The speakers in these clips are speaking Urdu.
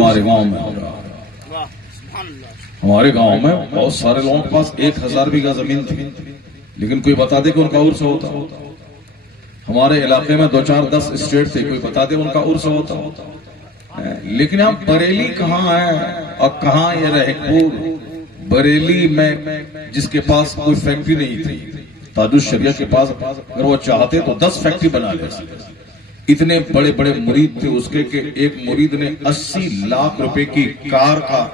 ہمارے گاؤں میں ہو رہا ہے. ہمارے گاؤں میں بہت سارے لوگوں کے پاس 1000 بیگھہ زمین تھی، لیکن کوئی بتا دے کہ ان کا عرس ہوتا. ہمارے علاقے میں 2-4-10 اسٹیٹ تھے، کوئی بتا دے ان کا عرس ہوتا. لیکن اب بریلی کہاں ہے اور کہاں یہ رہے پور. بریلی میں جس کے پاس کوئی فیکٹری نہیں تھی، تاج الشریعہ کے پاس اگر وہ چاہتے تو 10 فیکٹری بنا لے سکتے. اتنے بڑے بڑے مرید تھے اس کے کہ ایک مرید نے 80 لاکھ روپے کی کار کا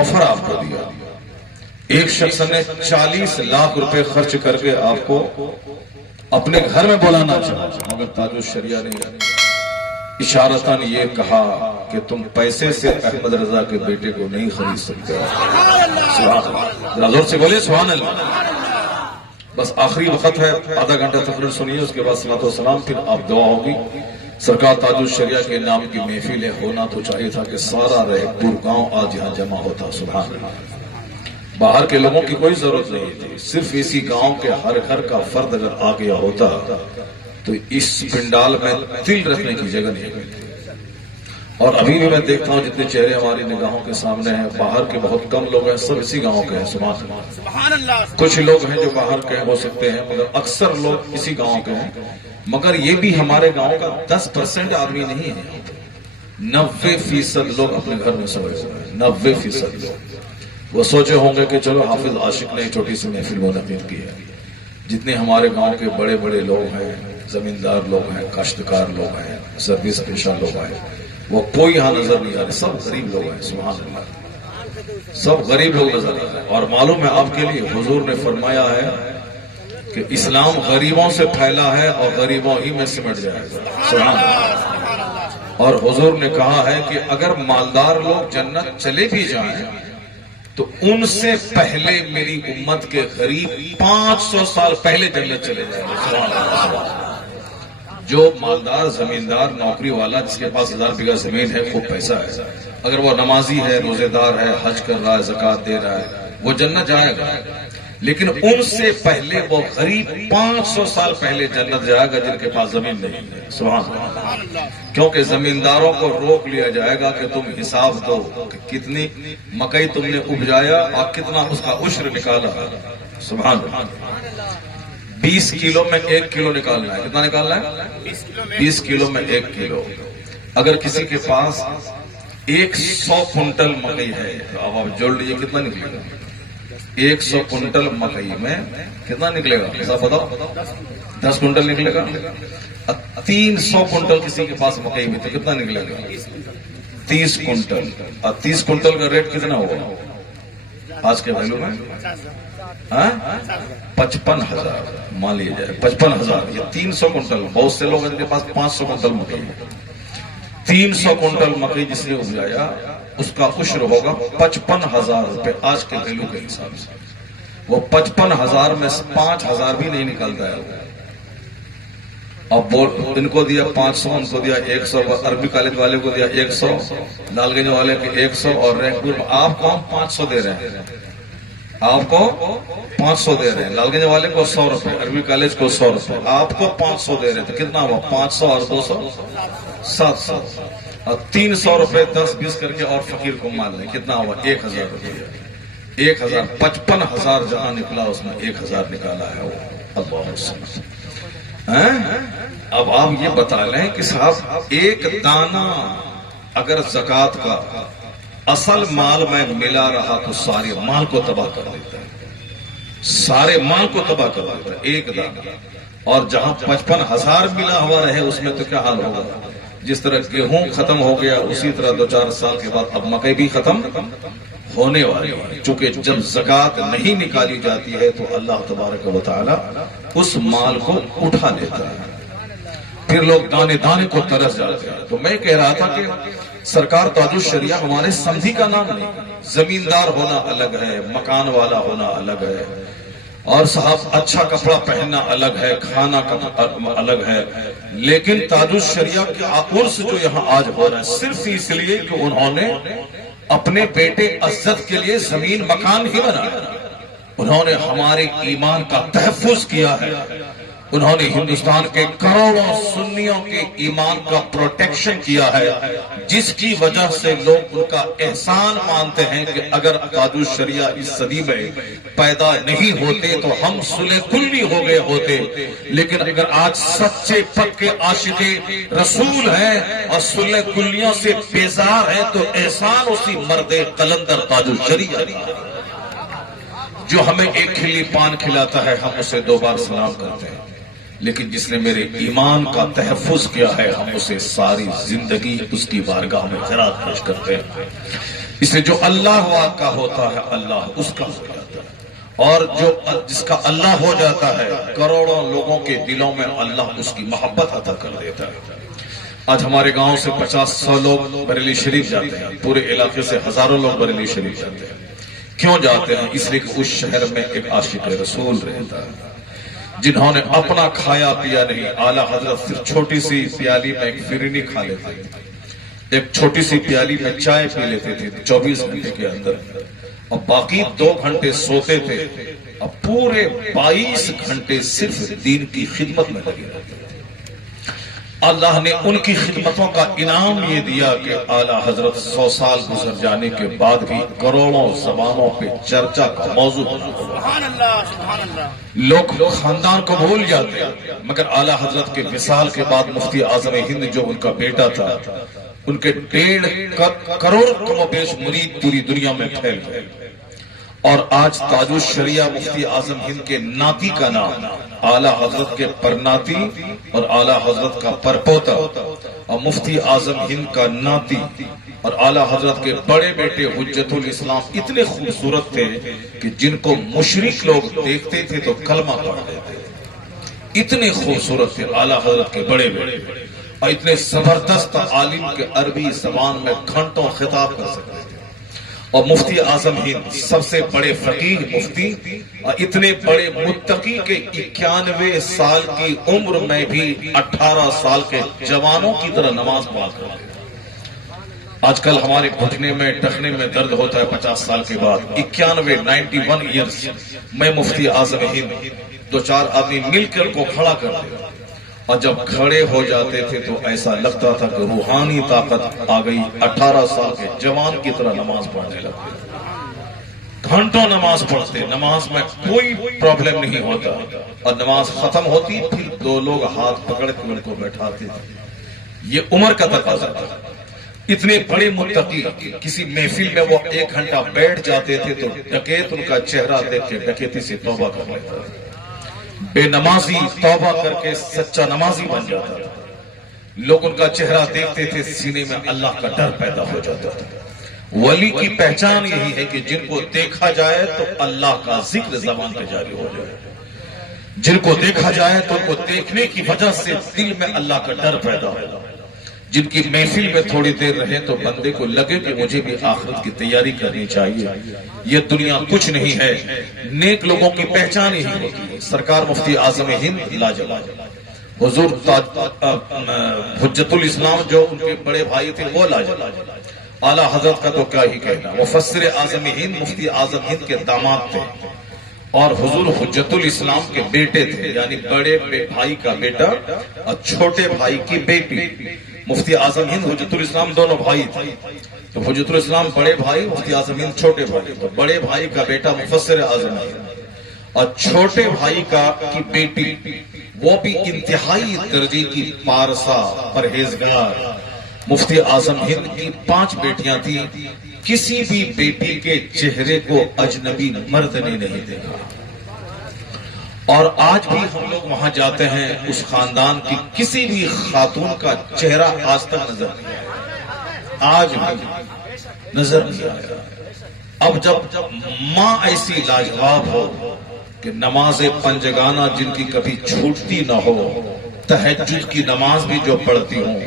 آفر آپ کو دیا. ایک شخص نے 40 لاکھ روپے خرچ کر کے آپ کو اپنے گھر میں بلانا چاہا، مگر تاج الشریعہ نے اشارتاً یہ کہا کہ تم پیسے سے احمد رضا کے بیٹے کو نہیں خرید سکتے. زور سے بولے سبحان اللہ. بس آخری وقت ہے، آدھا گھنٹہ تقریر سنیے، اس کے بعد صلاۃ و سلام، پھر آپ دعا ہوگی. سرکار تاج الشریعہ کے نام کی محفل ہونا تو چاہیے تھا کہ سارا رہپور گاؤں آج یہاں جمع ہوتا. سبحان اللہ. باہر کے لوگوں کی کوئی ضرورت نہیں تھی، صرف اسی گاؤں کے ہر گھر کا فرد اگر آ گیا ہوتا تو اس پنڈال میں دل رکھنے کی جگہ نہیں ہوتی. اور ابھی بھی میں دیکھتا ہوں جتنے چہرے ہماری نگاہوں کے سامنے ہیں، باہر کے بہت کم لوگ ہیں، سب اسی گاؤں کے ہیں. سبحان اللہ. کچھ لوگ ہیں جو باہر کے ہو سکتے ہیں، مگر اکثر لوگ اسی گاؤں کے ہیں. مگر یہ بھی ہمارے گاؤں کا 10% آدمی نہیں ہے. 90% لوگ اپنے گھر میں سوئے ہوئے ہیں. 90% لوگ. وہ سوچے ہوں گے کہ چلو حافظ عاشق نے چھوٹی سی محفل منعقد کی ہے. جتنے ہمارے گاؤں کے بڑے بڑے لوگ ہیں، زمیندار لوگ ہیں، کاشتکار لوگ ہیں، سروس پیشہ لوگ ہیں، وہ کوئی یہاں نظر نہیں آ رہے. سب غریب لوگ ہیں. سبحان اللہ. سب غریب لوگ نظر آ رہے ہیں. اور معلوم ہے آپ کے لیے، حضور نے فرمایا ہے کہ اسلام غریبوں سے پھیلا ہے اور غریبوں ہی میں سمٹ جائے گا. سبحان اللہ. اور حضور نے کہا ہے کہ اگر مالدار لوگ جنت چلے بھی جائیں تو ان سے پہلے میری امت کے غریب 500 سال پہلے جنت چلے جائیں گے. جو مالدار زمیندار نوکری والا جس کے پاس 1000 بیگھہ زمین ہے، خوب پیسہ ہے، اگر وہ نمازی ہے، روزے دار ہے، حج کر رہا ہے، زکوٰۃ دے رہا ہے، وہ جنت جائے گا. لیکن ان سے پہلے وہ غریب 500 سال پہلے جنت جائے گا جن کے پاس زمین نہیں ہے. سبحان اللہ. کیونکہ زمینداروں کو روک لیا جائے گا کہ تم حساب دو کہ کتنی مکئی تم نے اپجایا اور کتنا اس کا عشر نکالا. سبحان اللہ. 20 کلو میں 1 کلو نکالنا ہے. کتنا نکالنا ہے؟ 20 کلو میں 1 کلو. اگر کسی کے پاس 100 کنٹل مکئی ہے تو اب آپ جوڑ لیجیے کتنا نکلے گا. 100 کنٹل مکئی میں کتنا نکلے گا؟ ایسا بتاؤ. 10 کنٹل نکلے گا. 300 کنٹل کسی کے پاس مکئی میں تو کتنا نکلے گا؟ 30 کنٹل. اور 30 کنٹل کا ریٹ کتنا ہوگا آج کے ویلو میں؟ 55,000 مان لیا جائے. 55,000. یہ 300 کنٹل. بہت سے لوگ ان کے پاس 500 کنٹل مکئی ہے. 300 کنٹل مکئی جس نے اپجایا اس کا عشر ہوگا 55,000 روپے آج کے ویلو کے حساب سے. وہ 55,000 میں 5,000 بھی نہیں نکلتا ہے. اب ان کو دیا 500، ان کو دیا 100، عربی کالج والے کو دیا 100، لال گنج والے کو 100، اور رینکپور آپ کو 500 دے رہے ہیں. آپ کو 500 دے رہے ہیں. لال گنج والے کو 100 روپے، عربی کالج کو 100 روپے، آپ کو 500 دے رہے ہیں. تو کتنا ہوا؟ 500 اور 200 700. اور 300 روپے 10-20 کر کے اور فقیر کو مان لیں کتنا ہوا؟ 1,000 روپے. 1,000. 55,000 جہاں نکلا اس میں 1,000 نکالا ہے وہ. اللہ. اب آپ یہ بتا لیں کہ صاحب ایک دانہ اگر زکوٰۃ کا اصل مال میں ملا رہا تو سارے مال کو تباہ کر دیتا ہے. سارے مال کو تباہ کر دیتا ہے ایک دانہ. اور جہاں 55,000 ملا ہوا رہے اس میں تو کیا حال ہوگا؟ جس طرح گیہوں ختم ہو گیا اسی طرح 2-4 سال کے بعد اب مکئی بھی ختم ہونے والی ہے. چونکہ جب زکوٰۃ نہیں نکالی جاتی ہے تو اللہ تبارک و تعالی اس مال کو اٹھا لیتا ہے. پھر لوگ دانے دانے کو ترس جاتے ہیں. تو میں کہہ رہا تھا کہ سرکار تاج الشریعہ ہمارے سمدھی کا نام نہیں. زمیندار ہونا الگ ہے، مکان والا ہونا الگ ہے، اور صاحب اچھا کپڑا پہننا الگ ہے، کھانا الگ ہے. لیکن تاج الشریعہ کے عرس جو یہاں آج ہو رہا ہے صرف اس لیے کہ انہوں نے اپنے بیٹے عزت کے لیے زمین مکان ہی بنایا. انہوں نے ہمارے ایمان کا تحفظ کیا ہے. انہوں نے ہندوستان کے کروڑوں سنیوں کے ایمان کا پروٹیکشن کیا ہے، جس کی وجہ سے لوگ ان کا احسان مانتے ہیں کہ اگر تاج الشریعہ اس صدی میں پیدا نہیں ہوتے تو ہم صلح کلی ہو گئے ہوتے، لیکن اگر آج سچے پکے عاشق رسول ہیں اور صلح کلیوں سے بیزار ہیں تو احسان اسی مرد قلندر تاج الشریعہ جو ہمیں ایک کھلی پان کھلاتا ہے، ہم اسے 2 بار سلام کرتے ہیں، لیکن جس نے میرے ایمان کا تحفظ کیا ہے ہم اسے ساری زندگی اس کی بارگاہ میں خراج پیش کرتے ہیں۔ اس لیے جو اللہ کا ہوتا ہے اللہ اس کا ہو جاتا ہے، اور جو جس کا اللہ ہو جاتا ہے کروڑوں لوگوں کے دلوں میں اللہ اس کی محبت عطا کر دیتا ہے۔ آج ہمارے گاؤں سے 50-100 لوگ بریلی شریف جاتے ہیں، پورے علاقے سے ہزاروں لوگ بریلی شریف جاتے ہیں۔ کیوں جاتے ہیں؟ اس لیے کہ اس شہر میں ایک عاشق رسول رہتا ہے، جنہوں نے اپنا کھایا پیا نہیں، اعلیٰ حضرت صرف چھوٹی سی پیالی میں ایک فرنی کھا لیتے تھے، ایک چھوٹی سی پیالی میں چائے پی لیتے تھے 24 گھنٹے کے اندر، اور باقی 2 گھنٹے سوتے تھے، اور پورے 22 گھنٹے صرف دین کی خدمت میں لگے رہتے تھے۔ اللہ نے ان کی خدمتوں کا انعام یہ دیا کہ اعلیٰ حضرت 100 سال گزر جانے کے بعد بھی کروڑوں زبانوں پہ چرچا کا موضوع بنا ہوا۔ لوگ خاندان کو بھول جاتے ہیں، مگر اعلیٰ حضرت کے وصال کے بعد مفتی اعظم ہند جو ان کا بیٹا تھا، ان کے 1.5 کروڑ کم و بیش مرید پوری دنیا میں پھیل گئے، اور آج تاج الشریعہ مفتی اعظم ہند کے ناتی کا نام اعلیٰ حضرت کے پرناتی اور اعلیٰ حضرت کا پرپوتا، اور مفتی اعظم ہند کا ناتی اور اعلیٰ حضرت کے بڑے بیٹے حجت الاسلام اتنے خوبصورت تھے کہ جن کو مشرک لوگ دیکھتے تھے تو کلمہ پڑھ دیتے تھے، اتنے خوبصورت تھے اعلیٰ حضرت کے بڑے بیٹے، اور اتنے زبردست عالم کے عربی زبان میں گھنٹوں خطاب کر سکتے تھے، اور مفتی اعظم ہند سب سے بڑے فقیہ مفتی اور اتنے بڑے متقی کے 91 سال کی عمر میں بھی 18 سال کے جوانوں کی طرح نماز پڑھا کرتے تھے۔ آج کل ہمارے گھٹنے میں ٹخنے میں درد ہوتا ہے 50 سال کے بعد، 91 ایئرز میں مفتی اعظم ہند 2-4 آدمی مل کر کو کھڑا کرتے تھے، اور جب کھڑے ہو جاتے تھے تو ایسا لگتا تھا کہ روحانی طاقت آ گئی، 18 سال کے جوان کی طرح نماز پڑھنے لگتے، گھنٹوں نماز پڑھتے، نماز میں کوئی پرابلم نہیں ہوتا، اور نماز ختم ہوتی پھر 2 لوگ ہاتھ پکڑ کے ان کو بیٹھاتے تھے۔ یہ عمر کا تقاضا تھا، اتنے بڑے متقی، کسی محفل میں وہ 1 گھنٹہ بیٹھ جاتے تھے تو ڈکیت ان کا چہرہ دیکھ کے ڈکیتی سے توبہ کر لیتا تھا، بے نمازی توبہ کر کے سچا نمازی بن جاتا تھا، لوگ ان کا چہرہ دیکھتے تھے، سینے میں اللہ کا ڈر پیدا ہو جاتا تھا۔ ولی کی پہچان یہی ہے کہ جن کو دیکھا جائے تو اللہ کا ذکر زبان پہ جاری ہو جائے، جن کو دیکھا جائے تو ان کو دیکھنے کی وجہ سے دل میں اللہ کا ڈر پیدا ہو، جن کی محفل میں تھوڑی دیر رہے تو بندے کو لگے کہ مجھے بھی آخرت کی تیاری کرنی چاہیے، یہ دنیا کچھ نہیں ہے۔ نیک لوگوں کی پہچان ہی ہوتی ہے۔ سرکار مفتی اعظم ہند لاجواب، حضور حجت الاسلام جو ان کے بڑے بھائی تھے وہ لاجواب، اعلیٰ حضرت کا تو کیا ہی کہنا، مفسر اعظم ہند مفتی اعظم ہند کے داماد تھے، اور حضور حجت الاسلام کے بیٹے تھے، یعنی بڑے بھائی کا بیٹا اور چھوٹے بھائی کی بیٹی۔ مفتی اعظم ہند حجت الاسلام دونوں بھائی تھے، تو حجت الاسلام بڑے بھائی، مفتی اعظم ہند چھوٹے بھائی، تو بڑے بھائی کا بیٹا مفسر اعظم ہند، اور چھوٹے بھائی کی بیٹی وہ بھی انتہائی درجے کی پارسا پرہیزگار۔ مفتی اعظم ہند کی 5 بیٹیاں تھیں، کسی بھی بیٹی کے چہرے کو اجنبی مرد نے نہیں دیکھا، اور آج بھی ہم لوگ وہاں جاتے ہیں، اس خاندان کی کسی بھی خاتون کا چہرہ آج تک نظر نہیں آیا، آج بھی نظر نہیں آیا۔ اب جب ماں ایسی لاجواب ہو کہ نماز پنجگانہ جن کی کبھی چھوٹتی نہ ہو، تہجد کی نماز بھی جو پڑھتی ہوں،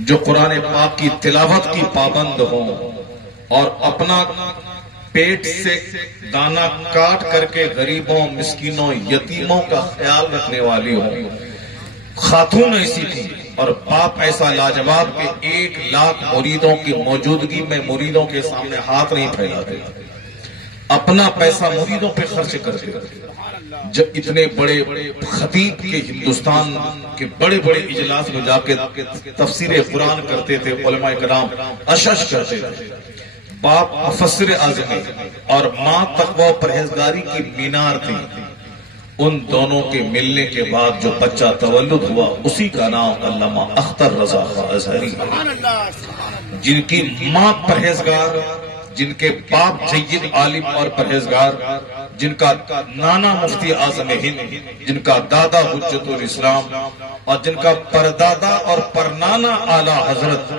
جو قرآن پاک کی تلاوت کی پابند ہوں، اور اپنا پیٹ سے دانا کاٹ کر کے غریبوں، مسکینوں، یتیموں کا خیال رکھنے والی ہوں، خاتون ایسی تھی، اور باپ ایسا لاجواب کہ 1 لاکھ مریدوں کی موجودگی میں مریدوں کے سامنے ہاتھ نہیں پھیلاتے، اپنا پیسہ مریدوں پہ خرچ کرتے، جب اتنے بڑے خطیب کے ہندوستان کے بڑے بڑے اجلاس میں جا کے تفسیر قرآن کرتے تھے، علماء کرام اشش کرتے تھے، باپ مفسر اعظم اور ماں تقوی و پرہیزگاری کی مینار تھی، ان دونوں کے ملنے کے بعد جو بچہ تولد ہوا اسی کا نام علامہ اختر رضا خان اظہری، جن کی ماں پرہیزگار، جن کے باپ جید عالم اور پرہیزگار، جن کا نانا مفتی اعظم ہند، جن کا دادا حجت الاسلام اور جن کا پردادا اور پرنانا اعلیٰ حضرت،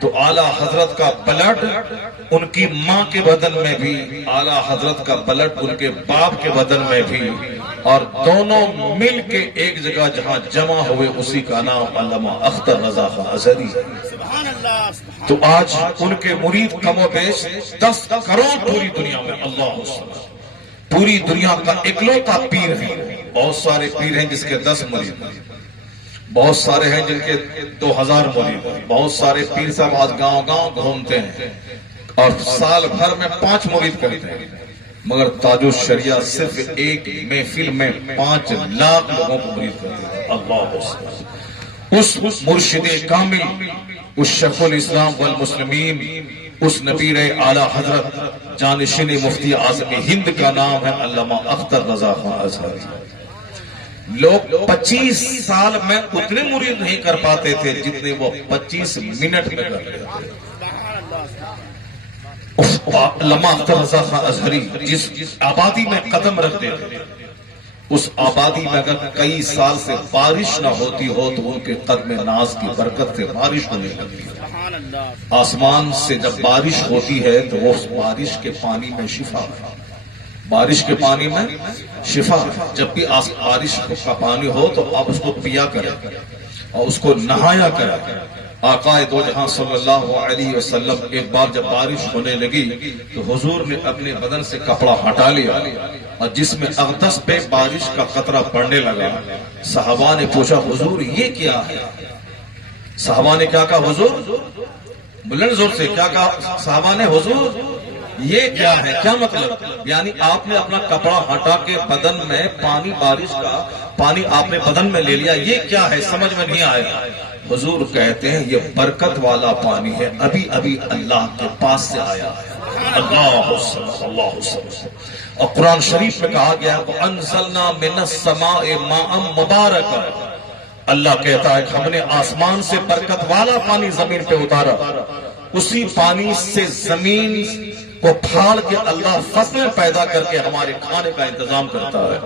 تو اعلیٰ حضرت کا بلڈ ان کی ماں کے بدن میں بھی، اعلیٰ حضرت کا بلڈ ان کے باپ کے بدن میں بھی، اور دونوں مل کے ایک جگہ جہاں جمع ہوئے اسی کا نام علامہ اختر رضا خان اظہری ہے۔ تو آج ان کے مرید کم و بیش 10 کروڑ پوری دنیا میں، اللہ پوری دنیا کا اکلوتا پیر ہے۔ بہت سارے پیر ہیں جس کے 10 مرید ہیں، بہت سارے ہیں جن کے 2000 مرید ہیں، بہت سارے پیر صاحب آج گاؤں گاؤں گھومتے ہیں اور سال بھر میں 5 مرید کرتے ہیں، مگر تاج الشریعہ صرف ایک محفل میں 5 لاکھ لوگوں کو مرید کرتے ہیں۔ اللہ اس مرشد کامل، اس شیخ الاسلام والمسلمین، اس نبیر اعلیٰ حضرت جانشین مفتی اعظم ہند کا نام ہے علامہ اختر رضا خان اظہری۔ لوگ 25 سال میں اتنے مرید نہیں کر پاتے تھے جتنے وہ 25 منٹ میں کر لیتے تھے۔ علامہ اختر رضا خان اظہری جس آبادی میں قدم رکھتے تھے، اس آبادی میں اگر کئی سال سے بارش نہ ہوتی ہو تو ان کے قدم ناز کی برکت سے بارش ہونے لگتی ہے۔ آسمان سے جب بارش ہوتی ہے تو وہ بارش کے پانی میں شفا ہے، بارش کے پانی میں شفا ہے۔ جب بھی بارش کا پانی ہو تو آپ اس کو پیا کریں اور اس کو نہایا کریں۔ آقا دو جہاں صلی اللہ علیہ وسلم ایک بار جب بارش ہونے لگی تو حضور نے اپنے بدن سے کپڑا ہٹا لیا اور جس میں اغتس پہ بارش کا قطرہ پڑنے لگا۔ صحابہ نے پوچھا حضور یہ کیا ہے؟ صحابہ نے کیا کہا؟ حضور بلند زور سے کیا کہا صحابہ نے؟ حضور یہ کیا ہے؟ کیا مطلب؟ یعنی آپ نے اپنا کپڑا ہٹا کے بدن میں پانی، بارش کا پانی آپ نے بدن میں لے لیا، یہ کیا ہے؟ سمجھ میں نہیں آیا۔ حضور کہتے ہیں یہ برکت والا پانی ہے، ابھی ابھی اللہ کے پاس سے آیا ہے۔ اللہ اور قرآن شریف میں کہا گیا وَأَنزَلْنَا مِنَ السَّمَاءِ مَاءً مُبَارَكًا، اللہ کہتا ہے کہ ہم نے آسمان سے برکت والا پانی زمین پہ اتارا، اسی پانی سے زمین کو پھاڑ کے اللہ فصلیں پیدا کر کے ہمارے کھانے کا انتظام کرتا ہے۔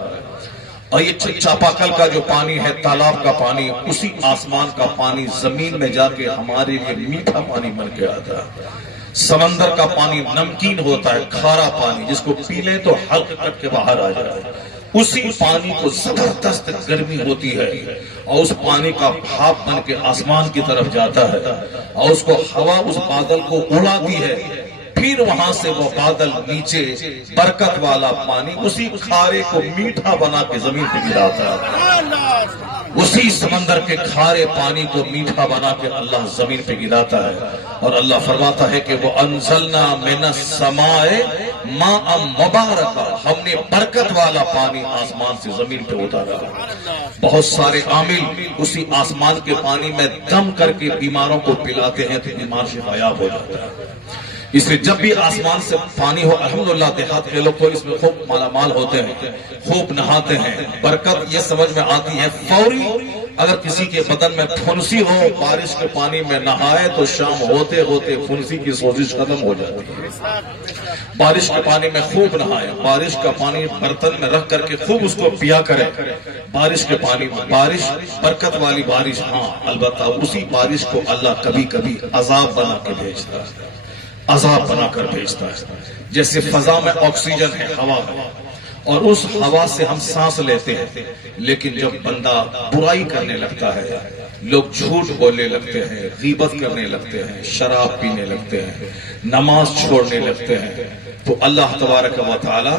اور یہ چاپاکل کا جو پانی ہے، تالاب کا پانی، اسی آسمان کا پانی زمین میں جا کے ہمارے لیے میٹھا پانی بن کے آتا ہے۔ سمندر کا پانی نمکین ہوتا ہے، کھارا پانی، جس کو پی لیں تو حلق کٹ کے باہر آ جائے۔ اسی پانی کو زبردست گرمی ہوتی ہے اور اس پانی کا بھاپ بن کے آسمان کی طرف جاتا ہے اور اس کو ہوا اس بادل کو اڑاتی ہے، پھر وہاں سے وہ بادل نیچے برکت والا پانی اسی کھارے کو میٹھا بنا کے زمین پہ گراتا ہے۔ اسی سمندر کے کھارے پانی کو میٹھا بنا کے اللہ زمین پہ گراتا ہے اور اللہ فرماتا ہے کہ وہ انزلنا من السماء ماء مبارکا، ہم نے برکت والا پانی آسمان سے زمین پہ اتارا۔ بہت سارے عامل اسی آسمان کے پانی میں دم کر کے بیماروں کو پلاتے ہیں تو بیمار شفایاب ہو جاتا ہے۔ اس لیے جب بھی آسمان سے پانی ہو، الحمدللہ دیہات کے لوگ تو اس میں خوب مالا مال ہوتے ہیں، خوب نہاتے ہیں، برکت یہ سمجھ میں آتی ہے فوری۔ اگر کسی کے بدن میں پھنسی ہو، بارش کے پانی میں نہائے تو شام ہوتے ہوتے پھنسی کی سوزش ختم ہو جاتی ہے۔ بارش کے پانی میں خوب نہائے، بارش کا پانی برتن میں رکھ کر کے خوب اس کو پیا کرے۔ بارش کے پانی میں بارش برکت والی بارش، ہاں البتہ اسی بارش کو اللہ کبھی کبھی عذاب بنا کے بھیجتا ہے، عذاب بنا کر بھیجتا ہے۔ جیسے فضا میں آکسیجن ہے، ہوا ہے، اور اس ہوا سے ہم سانس لیتے ہیں، لیکن جب بندہ برائی کرنے لگتا ہے، لوگ جھوٹ بولنے لگتے ہیں، غیبت کرنے لگتے ہیں، شراب پینے لگتے ہیں، نماز چھوڑنے لگتے ہیں، تو اللہ تبارک و تعالی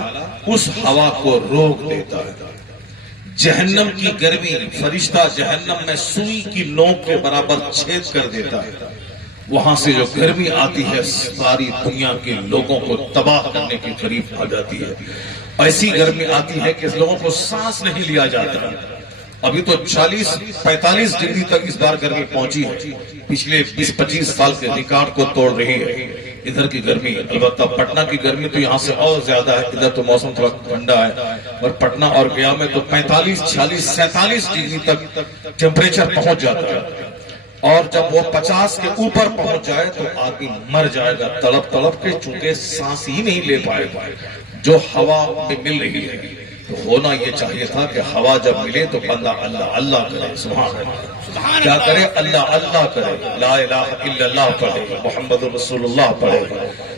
اس ہوا کو روک دیتا ہے۔ جہنم کی گرمی، فرشتہ جہنم میں سوئی کی نوک کے برابر چھید کر دیتا ہے۔ وہاں سے جو گرمی آتی ہے ساری دنیا کے لوگوں کو تباہ کرنے کے قریب آ جاتی ہے. ایسی گرمی آتی ہے کہ لوگوں کو سانس نہیں لیا جاتا. ابھی تو 40-45 ڈگری تک اس بار گرمی پہنچی ہے. پچھلے 20-25 سال کے ریکارڈ کو توڑ رہی ہے ادھر کی گرمی. البتہ پٹنہ کی گرمی تو یہاں سے اور زیادہ ہے. ادھر تو موسم تھوڑا ٹھنڈا ہے اور پٹنہ اور گیا میں تو 45, 46, 47 ڈگری تک ٹیمپریچر پہنچ جاتا ہے. اور جب وہ 50 کے اوپر پہنچ جائے تو آدمی مر جائے گا تڑپ تڑپ کے, چونکہ سانس ہی نہیں لے پائے گا جو ہوا میں مل رہی ہے. تو ہونا یہ چاہیے تھا کہ ہوا جب ملے تو بندہ اللہ اللہ کرے. سبحان اللہ. کیا کرے؟ اللہ اللہ کرے, لا الہ الا اللہ پڑھے, محمد رسول اللہ پڑھے.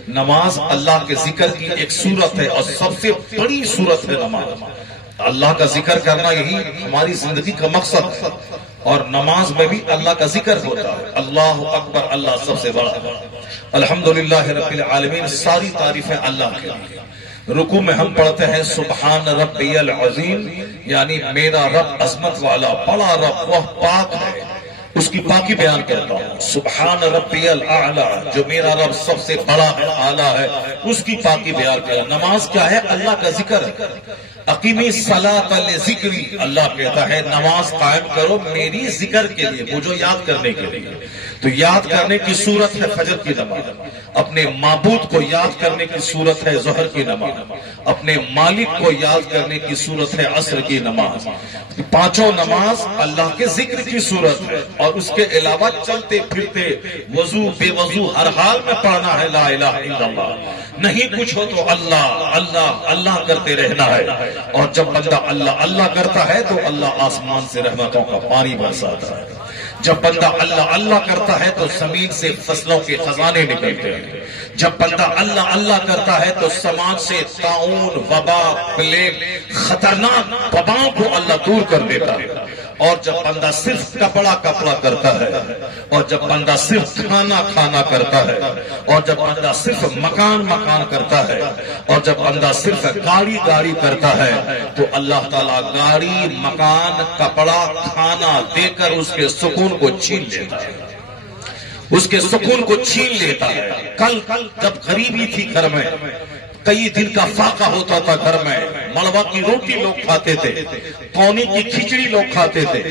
نماز اللہ کے ذکر کی ایک صورت ہے اور سب سے بڑی صورت ہے نماز. اللہ کا ذکر کرنا یہی ہماری زندگی کا مقصد ہے. اور نماز میں بھی اللہ کا ذکر ہوتا ہے. اللہ اکبر, اللہ سب سے بڑا ہے. الحمدللہ رب العالمین, ساری تعریفیں اللہ کے لیے. رکوع میں ہم پڑھتے ہیں سبحان ربی العظیم, یعنی میرا رب عظمت والا بڑا رب, وہ پاک ہے, اس کی پاکی بیان کرتا ہوں. سبحان ربی الاعلی, جو میرا رب سب سے بڑا ہے, اعلیٰ ہے, اس کی پاکی بیان کرتا. نماز کیا ہے؟ اللہ کا ذکر ہے. اقیمی الصلاۃ لذکری, اللہ کہتا ہے نماز قائم کرو میری ذکر کے لیے, مجھے یاد کرنے کے لیے. تو یاد کرنے کی صورت ہے فجر کی نماز, اپنے معبود کو یاد کرنے کی صورت ہے ظہر کی نماز, اپنے مالک کو یاد کرنے کی صورت ہے عصر کی نماز. پانچوں نماز اللہ کے ذکر کی صورت ہے. اور اس کے علاوہ چلتے پھرتے وضو بے وضو ہر حال میں پڑھنا ہے لا الہ الا اللہ. نہیں کچھ ہو تو اللہ اللہ اللہ کرتے رہنا ہے. اور جب بندہ اللہ اللہ کرتا ہے تو اللہ آسمان سے رحمتوں کا پانی برساتا ہے. جب بندہ اللہ اللہ کرتا ہے تو زمین سے فصلوں کے خزانے نکلتے ہیں. جب بندہ اللہ اللہ کرتا ہے تو سماج سے طاعون, وبا, پلیگ, خطرناک وباؤں کو اللہ دور کر دیتا ہے. اور جب بندہ صرف کپڑا کپڑا کرتا ہے, اور جب بندہ صرف کھانا کھانا کرتا ہے, اور جب بندہ صرف مکان مکان کرتا ہے, اور جب بندہ صرف گاڑی گاڑی کرتا ہے, تو اللہ تعالیٰ گاڑی, مکان, کپڑا, کھانا دے کر اس کے سکون کو چھین لیتا ہے. اس کے سکون کو چھین لیتا ہے. کل جب غریبی تھی گھر میں, کئی دن کا فاقہ ہوتا تھا گھر میں, مڑوا کی روٹی لوگ کھاتے تھے, پانی کی کھچڑی لوگ کھاتے تھے,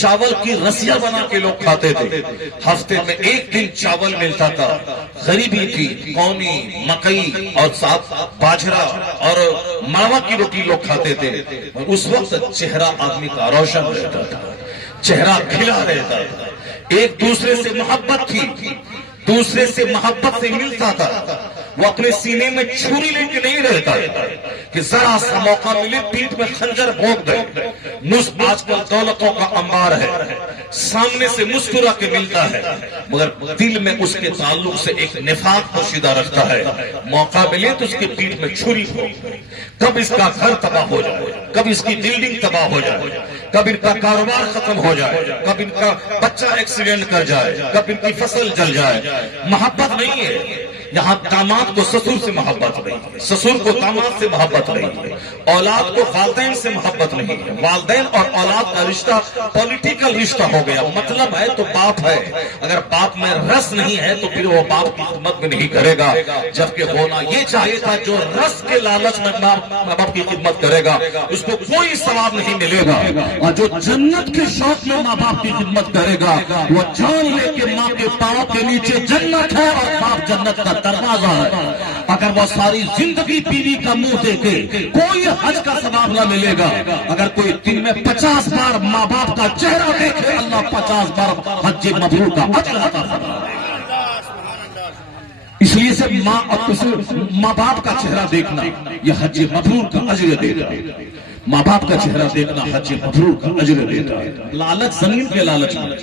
چاول کی رسیاں بنا کے لوگ کھاتے تھے, ہفتے میں ایک دن چاول ملتا تھا. غریبی تھی, پانی, مکئی اور ساتھ باجرا اور مڑوا کی روٹی لوگ کھاتے تھے. اس وقت چہرہ آدمی کا روشن رہتا تھا, چہرہ کھلا رہتا تھا. ایک دوسرے سے محبت تھی, دوسرے سے محبت سے ملتا تھا. وہ اپنے سینے میں چھری لے کے نہیں رہتا کہ ذرا سا موقع ملے پیٹھ میں خنجر بھونک دے. آج کل دولتوں کا انبار ہے, سامنے سے مسکرا کے ملتا ہے, مگر دل میں اس کے تعلق سے ایک نفاق پوشیدہ رکھتا ہے. موقع ملے تو اس کے پیٹھ میں چھری بھونک دے. کب اس کا گھر تباہ ہو جائے, کب اس کی بلڈنگ تباہ ہو جائے, کب ان کا کاروبار ختم ہو جائے, کب ان کا بچہ ایکسیڈنٹ کر جائے, کب ان کی فصل جل جائے. محبت نہیں ہے. یہاں داماد کو سسر سے محبت نہیں ہے, سسر کو داماد سے محبت نہیں ہے, اولاد کو والدین سے محبت نہیں ہے. والدین اور اولاد کا رشتہ پولیٹیکل رشتہ ہو گیا. مطلب ہے تو باپ ہے, اگر باپ میں رس نہیں ہے تو پھر وہ باپ کی خدمت بھی نہیں کرے گا. جبکہ ہونا یہ چاہیے تھا جو رس کے لالچ میں ماں باپ کی خدمت کرے گا اس کو کوئی ثواب نہیں ملے گا, اور جو جنت کے شوق میں ماں باپ کی خدمت کرے گا وہ جان لے کہ ماں کے پاؤں کے نیچے جنت ہے اور باپ جنت کا دروازہ ہے. اگر وہ ساری زندگی بیوی کا منہ دیکھے کوئی حج کا ثواب نہ ملے گا. اگر کوئی دن میں 50 بار ماں باپ کا چہرہ دیکھے اللہ 50 بار حج مبرور کا اجر عطا فرمائے. اس لیے سے ماں باپ کا چہرہ دیکھنا یہ حج مبرور کا اجر دیتا ہے. ماں باپ کا چہرہ دیکھنا حج مبرور کا اجر دیتا ہے. لالچ زمین کے لالچ میں,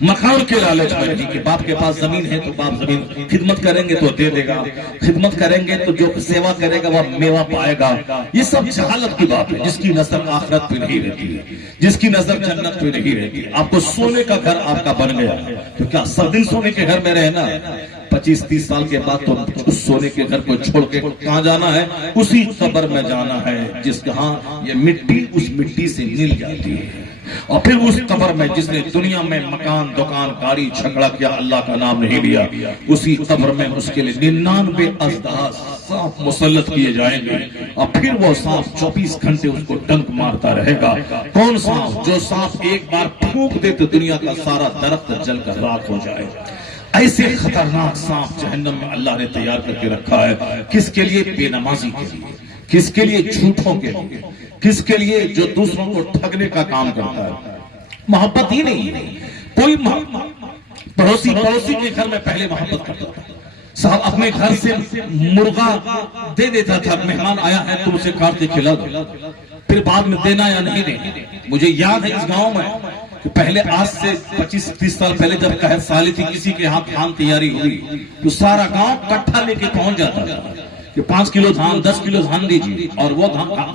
مکان کے لالچ میں نہیں کہ باپ کے پاس زمین ہے تو باپ زمین خدمت کریں گے تو دے دے گا, خدمت کریں گے تو جو سیوا کرے گا وہ میوہ پائے گا. یہ سب جہالت کی بات ہے. جس کی نظر آخرت پہ نہیں رہتی ہے, جس کی نظر جنت پہ نہیں رہتی. آپ کو سونے کا گھر آپ کا بن گیا تو کیا سب دن سونے کے گھر میں رہنا ہے؟ 25-30 سال کے بعد تو اس سونے کے گھر کو چھوڑ کے کہاں جانا ہے؟ اسی قبر میں جانا ہے جس کے ہاں یہ مٹی اس مٹی سے مل جاتی ہے. اور پھر اس قبر میں جس نے دنیا میں مکان دکان گاڑی جھگڑا کیا اللہ کا نام نہیں لیا، اسی قبر میں اس کے لیے 99 ازدحاس سانپ مسلط کیے جائیں گے، اور پھر وہ سانپ 24 گھنٹے اس کو ڈنک مارتا رہے گا۔ کون سانپ؟ جو سانپ ایک بار پھونک دے تو دنیا کا سارا درخت جل کر راکھ ہو جائے۔ ایسے خطرناک سانپ جہنم میں اللہ نے تیار کر کے رکھا ہے۔ کس کے لیے؟ بے نمازی کے لیے، کس کے لیے؟ جھوٹوں کے لیے، کس کے لیے؟ جو دوسروں کو ٹھگنے کا کام کرتا ہے۔ محبت ہی نہیں، کوئی پڑوسی کے گھر میں پہلے محبت کرتا تھا، صاحب اپنے گھر سے مرغا دے دیتا تھا، مہمان آیا ہے تو اسے کاٹ کے کھلا دو، پھر بعد میں دینا یا نہیں دینا۔ مجھے یاد ہے اس گاؤں میں کہ پہلے آج سے 25-30 سال پہلے جب قحط سالی تھی، کسی کے ہاں دھان تیاری ہوئی تو سارا گاؤں کٹھا لے کے پہنچ جاتا تھا کہ 5 کلو دھان 10 کلو دھان دیجیے، اور وہ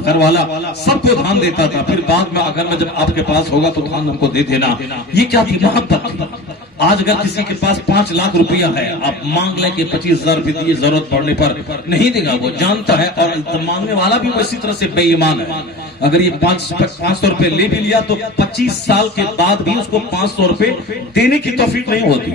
گھر والا سب کو دھان دیتا تھا۔ پھر بعد میں اگر میں جب آپ کے پاس ہوگا تو دھان ہم کو دے دینا۔ یہ کیا تھی؟ محبت تھی۔ آج اگر کسی کے پاس 5 لاکھ روپیہ ہے، آپ مانگ لیں کہ 25,000 روپے دیے، ضرورت پڑنے پر نہیں دے گا، وہ جانتا ہے، اور مانگنے والا بھی اسی طرح سے بے ایمان ہے۔ اگر یہ 500 روپے لے بھی لیا تو 25 سال کے بعد بھی اس کو 500 روپے دینے کی توفیق نہیں ہوتی،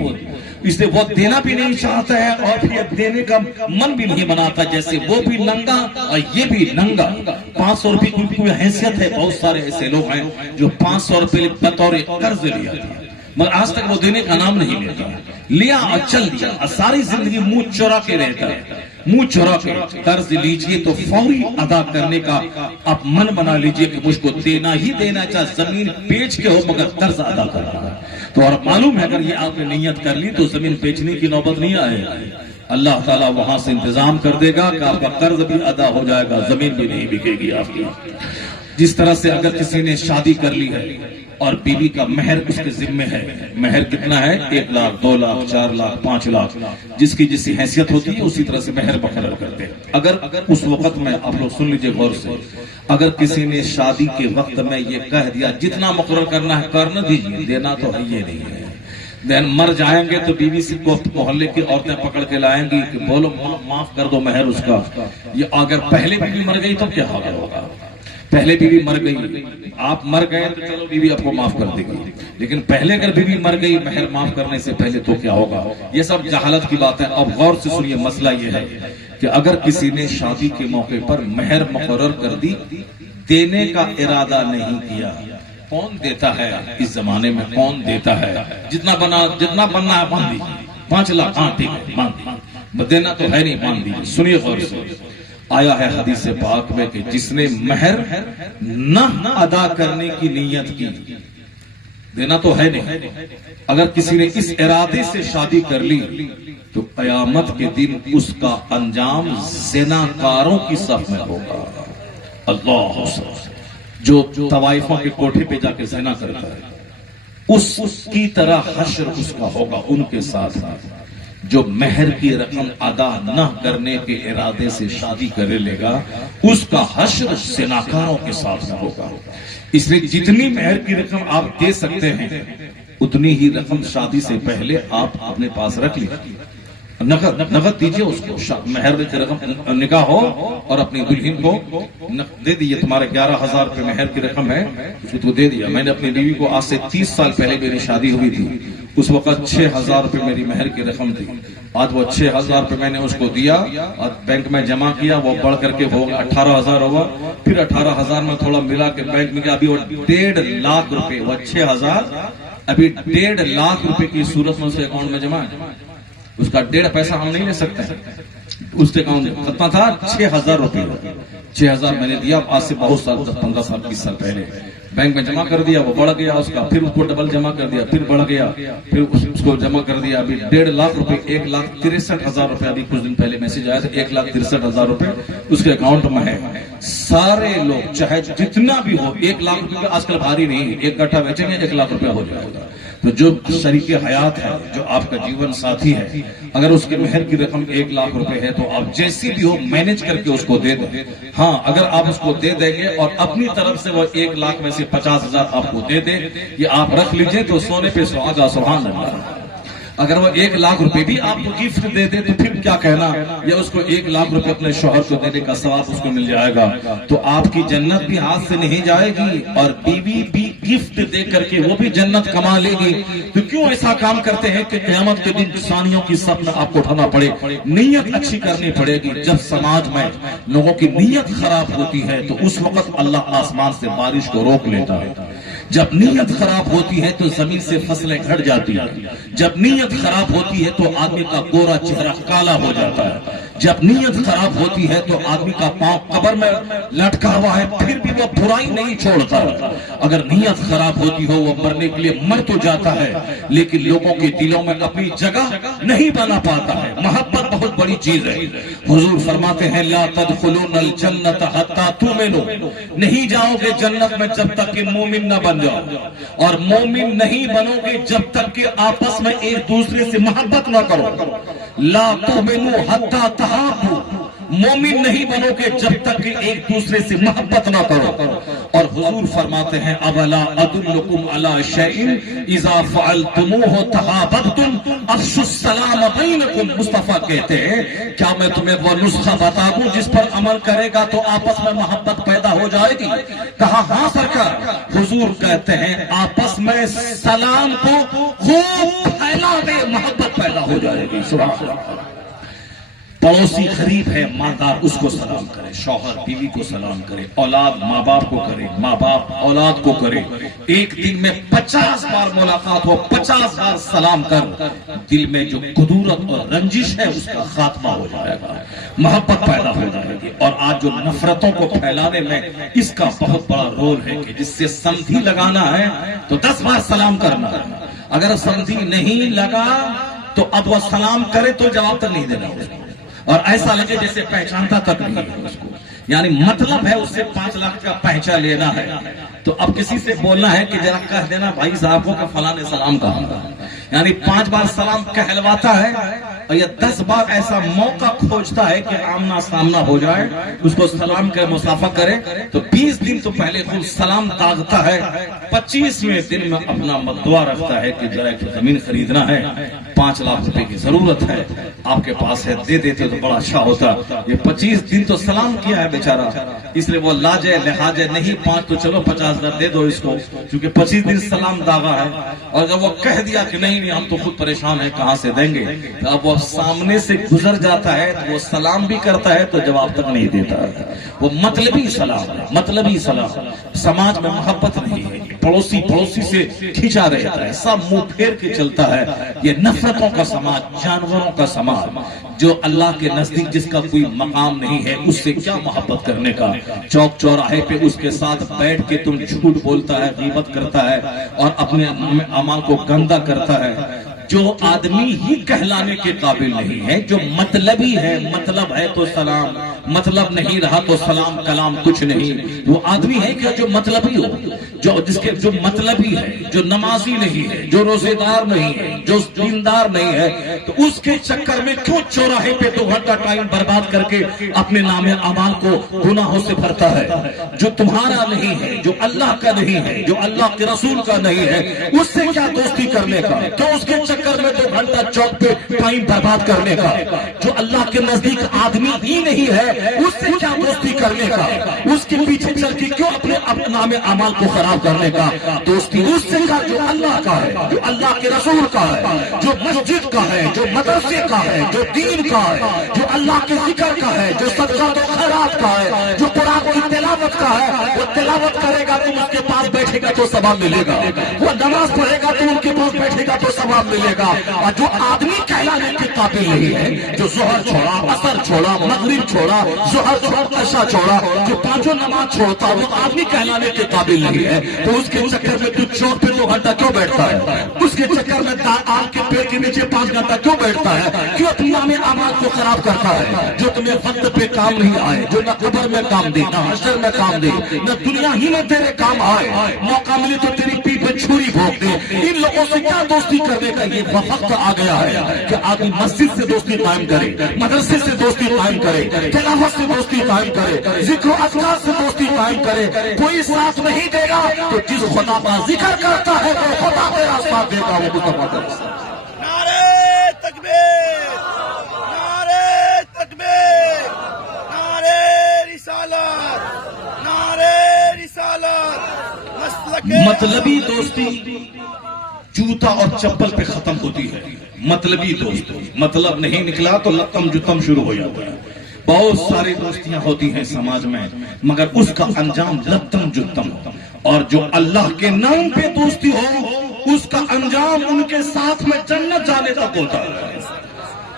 اس لیے وہ دینا بھی نہیں چاہتا ہے اور پھر دینے کا من بھی نہیں بناتا، جیسے وہ بھی ننگا اور یہ بھی ننگا۔ 500 روپے کی کوئی حیثیت ہے؟ بہت سارے ایسے لوگ ہیں جو 500 روپے بطور قرض لیا تھا، مگر آج تک وہ دینے کا نام نہیں لیتا، لیا اور چل دیا، اور ساری زندگی منہ چورا کے رہتا ہے۔ منہ چورا کے قرض لیجئے تو فوری ادا کرنے کا آپ من بنا لیجئے کہ مجھ کو دینا ہی دینا، چاہے زمین بیچ کے ہو مگر قرض ادا کرنا ہے۔ تو اور معلوم ہے اگر یہ آپ نے نیت کر لی تو زمین بیچنے کی نوبت نہیں آئے، اللہ تعالیٰ وہاں سے انتظام کر دے گا کہ آپ کا قرض بھی ادا ہو جائے گا، زمین بھی نہیں بکے گی آپ کی۔ جس طرح سے اگر کسی نے شادی کر لی ہے اور بیوی کا مہر اس کے ذمہ ہے، مہر کتنا ہے؟ 1 لاکھ 2 لاکھ 4 لاکھ 5 لاکھ، جس کی جیسی حیثیت ہوتی ہے اسی طرح سے مہر مقرر کرتے ہیں۔ اگر اس وقت میں، آپ لوگ سن لیجئے غور سے، اگر کسی نے شادی کے وقت میں یہ کہہ دیا جتنا مقرر کرنا ہے کرنا دیجیے، دینا تو ہے یہ نہیں ہے، دین مر جائیں گے تو بیوی سے کو محلے کی عورتیں پکڑ کے لائیں گی کہ بولو معاف کر دو مہر اس کا۔ یہ اگر پہلے بیوی مر گئی تو کیا ہوگا؟ پہلے بیوی مر گئی، آپ مر گئے تو چلو بیوی آپ کو معاف کر دے گی، لیکن پہلے اگر بیوی مر گئی مہر معاف کرنے سے پہلے تو کیا ہوگا؟ یہ سب جہالت کی بات ہے۔ اب غور سے سنیے، مسئلہ یہ ہے کہ اگر کسی نے شادی کے موقع پر مہر مقرر کر دی، دینے کا ارادہ نہیں کیا، کون دیتا ہے اس زمانے میں؟ کون دیتا ہے؟ جتنا بننا ہے مان دیجیے، 5 لاکھ، ہاں ٹھیک ہے مان دیجیے، دینا تو ہے نہیں، مان دیجیے۔ سنیے غور سے، آیا ہے حدیث پاک میں کہ جس نے مہر نہ ادا کرنے کی نیت کی، دینا تو ہے نہیں، اگر کسی نے اس ارادے سے شادی کر لی تو قیامت کے دن اس کا انجام زناکاروں کی صف میں ہوگا۔ اللہ جو طوائفوں کے کوٹھے پہ جا کے زنا کرتا ہے اس کی طرح حشر اس کا ہوگا ان کے ساتھ۔ جو مہر کی رقم ادا نہ کرنے کے ارادے سے شادی کرے لے گا اس کا حشر زناکاروں کے ساتھ میں ہوگا۔ اس لیے جتنی مہر کی رقم آپ دے سکتے ہیں اتنی ہی رقم شادی سے پہلے آپ اپنے پاس رکھ لیجیے، نقد دیجئے اس کو، مہر کی رقم نکاح ہو اور اپنی دلہن کو دے دیئے، تمہارے 11,000 روپے مہر کی رقم ہے اس کو تو دے دیا۔ میں نے اپنی بیوی کو آج سے 30 سال پہلے میری شادی ہوئی تھی، اس وقت 6,000 روپے میری مہر کی رقم تھی، آج وہ 6,000 روپے میں نے اس کو دیا اور بینک میں جمع کیا، وہ بڑھ کر کے ہو گیا 18,000 ہوا، پھر 18,000 میں تھوڑا ملا کے بینک میں گیا، ابھی وہ 1.5 لاکھ روپے، وہ 6,000 ابھی 1.5 لاکھ روپے کی صورت میں اسے اکاؤنٹ میں جمع ہے، اس کا 1.5 پیسہ ہم نہیں لے سکتے، اس کے اکاؤنٹ کتنا تھا؟ 6,000 روپے، 6,000 میں نے دیا آج سے بہت سال، 15 سال 20 سال پہلے بینک میں جمع کر دیا، وہ بڑھ گیا اس کا، پھر اس کو ڈبل جمع کر دیا، پھر بڑھ گیا، پھر اس کو جمع کر دیا، ابھی 1.5 لاکھ روپے، 1,63,000 روپے، ابھی کچھ دن پہلے میسج آیا تھا 1,63,000 روپے اس کے اکاؤنٹ میں ہے۔ سارے لوگ چاہے جتنا بھی ہو، 1 لاکھ روپے آج کل بھاری نہیں ہے، ایک کٹھا بیچیں گے 1 لاکھ روپے ہو جائے گا۔ تو جو شریک حیات ہے، جو آپ کا جیون ساتھی ہے، اگر اس کے مہر کی رقم 1 لاکھ روپے ہے تو آپ جیسی بھی ہو مینج کر کے اس کو دے دیں۔ ہاں اگر آپ اس کو دے دیں گے اور اپنی طرف سے وہ 1 لاکھ میں سے 50,000 آپ کو دے دے، یہ آپ رکھ لیجئے تو سونے پہ سہاگا، سبحان اللہ۔ اگر وہ 1 لاکھ روپے بھی آپ کو گفٹ دے دے تو پھر کیا کہنا، یا اس کو 1 لاکھ روپے اپنے شوہر کو دینے کا ثواب اس کو مل جائے گا، تو آپ کی جنت بھی ہاتھ سے نہیں جائے گی اور بیوی بھی گفٹ دے کر کے وہ بھی جنت کما لے گی. تو کیوں ایسا کام کرتے ہیں کہ قیامت کے دن ثانیوں کی صف میں آپ کو اٹھانا پڑے. نیت اچھی کرنی پڑے گی. جب سماج میں لوگوں کی نیت خراب ہوتی ہے تو اس وقت اللہ آسمان سے بارش کو روک لیتا ہے. جب نیت خراب ہوتی ہے تو زمین سے فصلیں گھٹ جاتی ہیں. جب نیت خراب ہوتی ہے تو آدمی کا گورا چہرہ کالا ہو جاتا ہے. جب نیت خراب ہوتی ہے تو آدمی کا پاؤں قبر میں لٹکا ہوا ہے پھر بھی وہ برائی نہیں چھوڑتا. اگر نیت خراب ہوتی ہو وہ مرنے کے لیے مر تو جاتا ہے لیکن لوگوں کے دلوں میں اپنی جگہ نہیں بنا پاتا ہے. محبت بہت بڑی چیز ہے. حضور فرماتے ہیں لا تدخلون الجنت حتی تؤمنوا, نہیں جاؤ گے جنت میں جب تک کہ مومن نہ بن جاؤ, اور مومن نہیں بنو گے جب تک کہ آپس میں ایک دوسرے سے محبت نہ کرو. لا تؤمنوا حتی تحابوا, مومن نہیں بنو گے جب تک کہ ایک دوسرے سے محبت نہ کرو. اور حضور فرماتے ہیں اولا ادلکم علی شیء اذا فعلتموه تحاببتم افشوا السلام بینکم. مصطفیٰ کہتے ہیں کیا میں تمہیں وہ نسخہ بتا دوں جس پر عمل کرے گا تو آپس میں محبت پیدا ہو جائے گی. کہا ہاں سرکار. حضور کہتے ہیں آپس میں سلام کو خوب پھیلا دے, محبت پیدا ہو جائے گی. سبحان اللہ. پڑوسی غریب ہے, مالدار اس کو سلام کرے, شوہر بیوی کو سلام کرے, اولاد ماں باپ کو کرے, ماں باپ اولاد کو کرے. ایک دن میں 50 بار ملاقات ہو, 50 بار سلام کر, دل میں جو کدورت اور رنجش ہے اس کا خاتمہ ہو جائے گا, محبت پیدا ہو جائے گی. اور آج جو نفرتوں کو پھیلانے میں اس کا بہت بڑا رول ہے کہ جس سے سمدھی لگانا ہے تو 10 بار سلام کرنا ہے. اگر سمدھی نہیں لگا تو اب وہ سلام کرے تو جواب تک نہیں دینا اس کو, اور ایسا لگے جیسے پہچانتا تک نہیں ہے اس کو. یعنی مطلب ہے اس سے 5 لاکھ کا پہچان لینا ہے. تو اب کسی سے بولنا ہے کہ ذرا کہہ دینا بھائی صاحب کو کہ فلاں نے سلام کہا. یعنی 5 بار سلام کہلواتا ہے اور یہ 10 بار ایسا موقع کھوجتا ہے کہ آمنا سامنا ہو جائے, اس کو سلام کے مسافہ کرے. تو 20 دن تو پہلے خود سلام داغتا ہے, 25ویں دن میں اپنا مدعا رکھتا ہے کہ ذرا ایک زمین خریدنا ہے, 5 لاکھ روپے کی ضرورت ہے, آپ کے پاس ہے دے دیتے تو بڑا اچھا ہوتا. یہ 25 دن تو سلام کیا ہے بیچارہ, اس لیے وہ لاجے لہاجے نہیں, 5 تو چلو 50,000 دے دو اس کو, کیونکہ 25 دن سلام داغا ہے. اور جب وہ کہہ دیا کہ نہیں ہم تو خود پریشان ہیں کہاں سے دیں گے, تو اب وہ سامنے سے گزر جاتا ہے تو وہ سلام بھی کرتا ہے تو جواب تک نہیں دیتا ہے. وہ مطلبی سلام ہے, مطلبی سلام. سماج میں محبت نہیں ہے, پڑوسی سے کھینچا رہتا ہے, سب منہ پھیر کے چلتا ہے. یہ نفرتوں کا سماج, جانوروں کا سماج, جو اللہ کے نزدیک جس کا کوئی مقام نہیں ہے اس سے کیا محبت کرنے کا. چوک چوراہے پہ اس کے ساتھ بیٹھ کے تم جھوٹ بولتا ہے, غیبت کرتا ہے اور اپنے اعمال کو گندا کرتا ہے. جو آدمی ہی کہلانے کے قابل نہیں ہے, جو مطلبی ہے, مطلب ہے تو سلام, مطلب نہیں رہا تو سلام کلام کچھ نہیں. وہ آدمی ہے کہ جو مطلبی ہو, جو مطلبی ہے, جو نمازی نہیں ہے, جو روزے دار نہیں ہے, جو دیندار نہیں ہے, تو اس کے چکر میں کیوں چوراہے پہ 2 گھنٹہ ٹائم برباد کر کے اپنے نام اعمال کو گناہوں سے بھرتا ہے. جو تمہارا نہیں ہے, جو اللہ کا نہیں ہے, جو اللہ کے رسول کا نہیں ہے, اس سے کیا دوستی کرنے کا, کیوں اس کے چکر میں 2 گھنٹہ چوک پہ ٹائم برباد کرنے کا. جو اللہ کے نزدیک آدمی ہی نہیں ہے اس سے کیا دوستی کرنے کا, اس کے پیچھے چل کے کیوں اپنے نام اعمال کو خراب کرنے کا. دوستی اس سے کا جو اللہ کا ہے, جو اللہ کے رسول کا ہے, جو مسجد کا ہے, جو مدرسے کا ہے, جو دین کا ہے, جو اللہ کے ذکر کا ہے, جو صدقات و خیرات کا ہے, جو قرآن کی تلاوت کا ہے. وہ تلاوت کرے گا تم اس کے پاس بیٹھے گا تو ثواب ملے گا, وہ نماز پڑھے گا تم ان کے پاس بیٹھے گا تو ثواب ملے گا. اور جو آدمی کہلانے کے قابل نہیں ہے, جو ظہر چھوڑا, عصر چھوڑا, مغرب چھوڑا, ظہر چھوڑا, عشاء چھوڑا, جو 5 نماز چھوڑتا وہ آدمی کہلانے کے قابل نہیں ہے. تو اس کے چکر میں تو چوک پہ 2 گھنٹہ کیوں بیٹھتا ہے, اس کے چکر میں آگ کے پیڑ کے نیچے 5 گھنٹہ کیوں بیٹھتا ہے, کیوں اپنے نام اعمال کو خراب کرتا ہے. جو تمہیں وقت پہ کام نہیں آئے, جو نہ قبر میں کام دے, نہ حشر میں کام دے, نہ دنیا ہی میں تیرے کام آئے, موقع ملے تو تیری پیٹھ پہ چھری بھونک دے. ان لوگوں سے کیا دوستی کرنے کا یہ وقت آ گیا ہے کہ آدمی مسجد سے دوستی قائم کرے, مدرسے سے دوستی قائم کرے, تلاوت سے دوستی قائم کرے, ذکر و اذکار سے دوستی قائم کرے. کوئی ساتھ نہیں دے گا تو جس خدا کا ذکر کرتا ہے وہ خدا تیرا ساتھ دے گا. وہ مصطفیٰ کا نعرے تکبیر, نعرے تکبیر, نعرے رسالت, نعرے رسالت. مسلک مطلبی دوستی جوتا اور چپل پہ ختم ہوتی ہے. مطلبی دوستی مطلب نہیں نکلا تو لتم جتم شروع ہو جاتا ہے. بہت ساری دوستیاں ہوتی ہیں سماج میں مگر اس کا انجام لتم جتم. اور جو اللہ کے نام پہ دوستی ہو اس کا انجام ان کے ساتھ میں جنت جانے تک ہوتا ہے.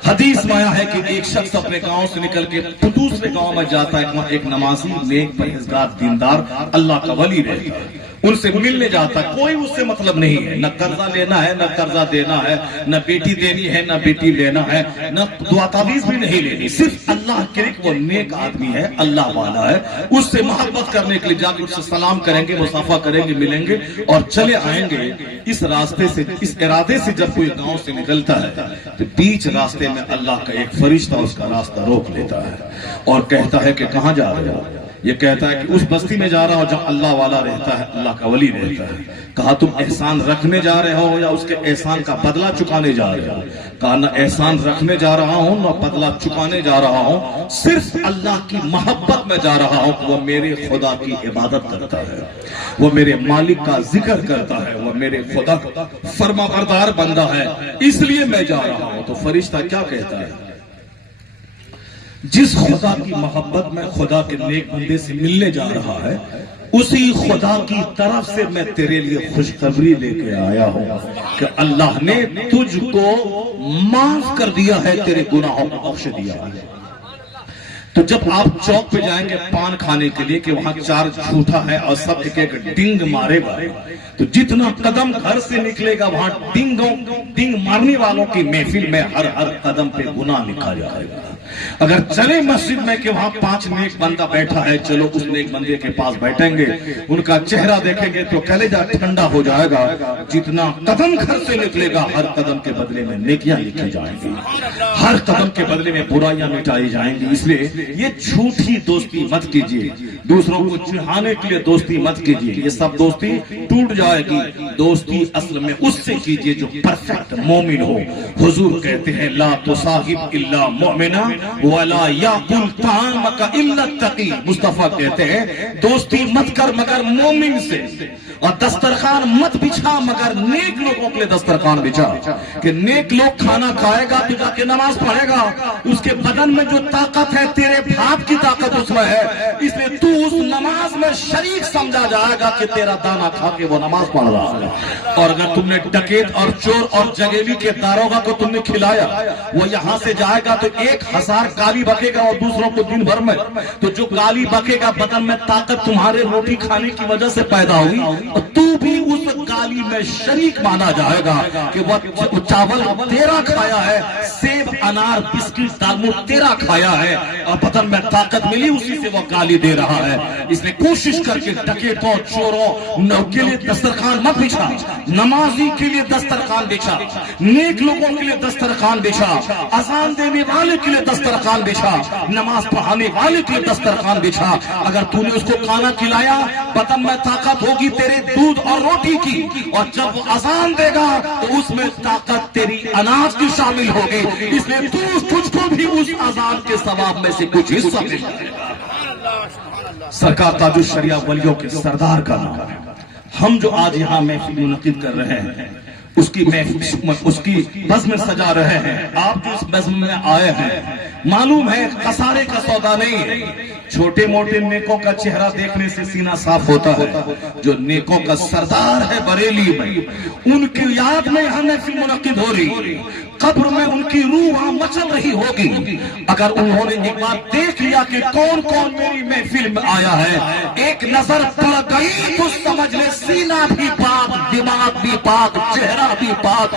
حدیث میں آیا ہے کہ ایک شخص اپنے گاؤں سے نکل کے دوسرے گاؤں میں جاتا ہے, وہاں ایک نمازی نیک پرہیزگار دیندار اللہ کا ولی رہتا ہے. ان سے ملنے جاتا ہے, کوئی اس سے مطلب نہیں ہے, نہ قرضہ لینا ہے نہ قرضہ دینا ہے, نہ بیٹی دینی ہے نہ بیٹی لینا ہے, نہ دعا تعویذ بھی نہیں لینی, صرف اللہ کے وہ نیک آدمی ہے, اللہ والا ہے. اس سے محبت کرنے کے لیے جا کے اس سے سلام کریں گے, مصافحہ کریں گے, ملیں گے اور چلے آئیں گے. اس راستے سے, اس ارادے سے جب کوئی گاؤں سے نکلتا ہے تو بیچ راستے میں اللہ کا ایک فرشتہ اس کا راستہ روک لیتا ہے اور کہتا ہے کہ کہاں جا رہے ہو؟ یہ کہتا ہے کہ اس بستی میں جا رہا ہوں جہاں اللہ والا رہتا ہے, اللہ کا ولی رہتا ہے. کہا تم احسان رکھنے جا رہے ہو یا اس کے احسان کا بدلہ چکانے جا رہے ہو؟ کہا نہ احسان رکھنے جا رہا ہوں نہ بدلہ چکانے جا رہا ہوں, صرف اللہ کی محبت میں جا رہا ہوں. وہ میرے خدا کی عبادت کرتا ہے, وہ میرے مالک کا ذکر کرتا ہے, وہ میرے خدا فرما بردار بندہ ہے, اس لیے میں جا رہا ہوں. تو فرشتہ کیا کہتا ہے؟ جس خدا کی محبت میں خدا کے نیک بندے سے ملنے جا رہا ہے اسی خدا کی طرف سے میں تیرے لیے خوشخبری لے کے آیا ہوں کہ اللہ نے تجھ کو معاف کر دیا ہے, تیرے گناہوں کو بخش دیا ہے. تو جب آپ چوک پہ جائیں گے پان کھانے کے لیے کہ وہاں 4 جھوٹا ہے اور سب ایک ایک ڈنگ مارے گا, تو جتنا قدم گھر سے نکلے گا وہاں ڈنگ مارنے والوں کی محفل میں ہر قدم پہ گناہ لکھا جائے گا. اگر چلے مسجد میں کہ وہاں 5 نیک بندہ بیٹھا ہے, چلو اس نیک بندے کے پاس بیٹھیں گے, ان کا چہرہ دیکھیں گے تو کلیجہ ٹھنڈا ہو جائے گا. جتنا قدم گھر سے نکلے گا ہر قدم کے بدلے میں نیکیاں لکھی جائیں گی, ہر قدم کے بدلے میں برائیاں مٹائی جائیں گی. اس لیے یہ جھوٹی دوستی مت کیجیے, دوسروں کو چڑھانے کے لیے دوستی مت کیجیے, یہ سب دوستی ٹوٹ جائے گی. دوستی اصل میں اس سے کیجیے جو پرفیکٹ مومن ہو. حضور کہتے ہیں لا تصاحب الا مؤمنا ولا یاکل طعامک الا التقی. مصطفیٰ کہتے ہیں دوستی مت کر مگر مومن سے, اور دسترخوان مت بچھا مگر نیک لوگوں کے لیے دسترخوان بچھا. کہ نیک لوگ کھانا کھائے گا تو جا کے نماز پڑھے گا, اس کے بدن میں جو طاقت ہے تیرے باپ کی طاقت اس میں ہے, اس لیے تو اس نماز میں شریک سمجھا جائے گا کہ تیرا دانا کھا کے وہ نماز پڑھ رہا ہے. اور اگر تم نے ڈکیت اور چور اور جگیلی کے داروغہ کو تم نے کھلایا, وہ یہاں سے جائے گا تو 1000 گالی بکے گا اور دوسروں کو دن بھر میں, تو جو گالی بکے گا بدن میں طاقت تمہارے روٹی کھانے کی وجہ سے پیدا ہوئی, اور تو بھی اس گالی میں شریک مانا جائے گا کہ وہ چاول تیرا کھایا ہے, سیب انار بسکٹ دالمو تیرا کھایا ہے اور بدن میں طاقت ملی اسی سے وہ گالی دے رہا ہے. اس لیے کوشش کر کے ڈکیتوں چوروں کے لیے دسترخوان مت بچھا, نمازی کے لیے دسترخوان بچھا, نیک لوگوں کے لیے دسترخوان بچھا, اذان دینے والے کے لیے دسترخوان بچھا, نماز پڑھانے والے کے لیے دسترخوان بچھا. اگر تو نے اس کو کھانا کھلایا بدن میں طاقت ہوگی تیرے دودھ اور روٹی کی, اور جب وہ اذان دے گا تو اس میں طاقت تیری اناج کی شامل ہوگی. اس لیے تجھ کو بھی اس اذان کے ثواب میں سے کچھ حصہ مل جائے گا. سرکار تاج الشریعہ ولیوں کے سردار کا نام ہے. ہم جو آج یہاں محفل منعقد کر رہے ہیں اس کی بزم سجا رہے ہیں, آپ جو اس بزم میں آئے ہیں معلوم ہے خسارے کا سودا نہیں ہے. چھوٹے موٹے نیکوں کا چہرہ دیکھنے سے سینہ صاف ہوتا ہے. جو نیکوں کا سردار ہے بریلی میں, ان کی یاد میں یہاں محفل منعقد ہو رہی, قبر میں ان کی روح وہاں مچل رہی ہوگی. اگر انہوں نے ایک بات دیکھ لیا کہ کون کون میری محفل میں آیا ہے, ایک نظر پڑ گئی تو سمجھ لے سینہ بھی پاک, دماغ بھی پاک, چہرہ بھی پاک,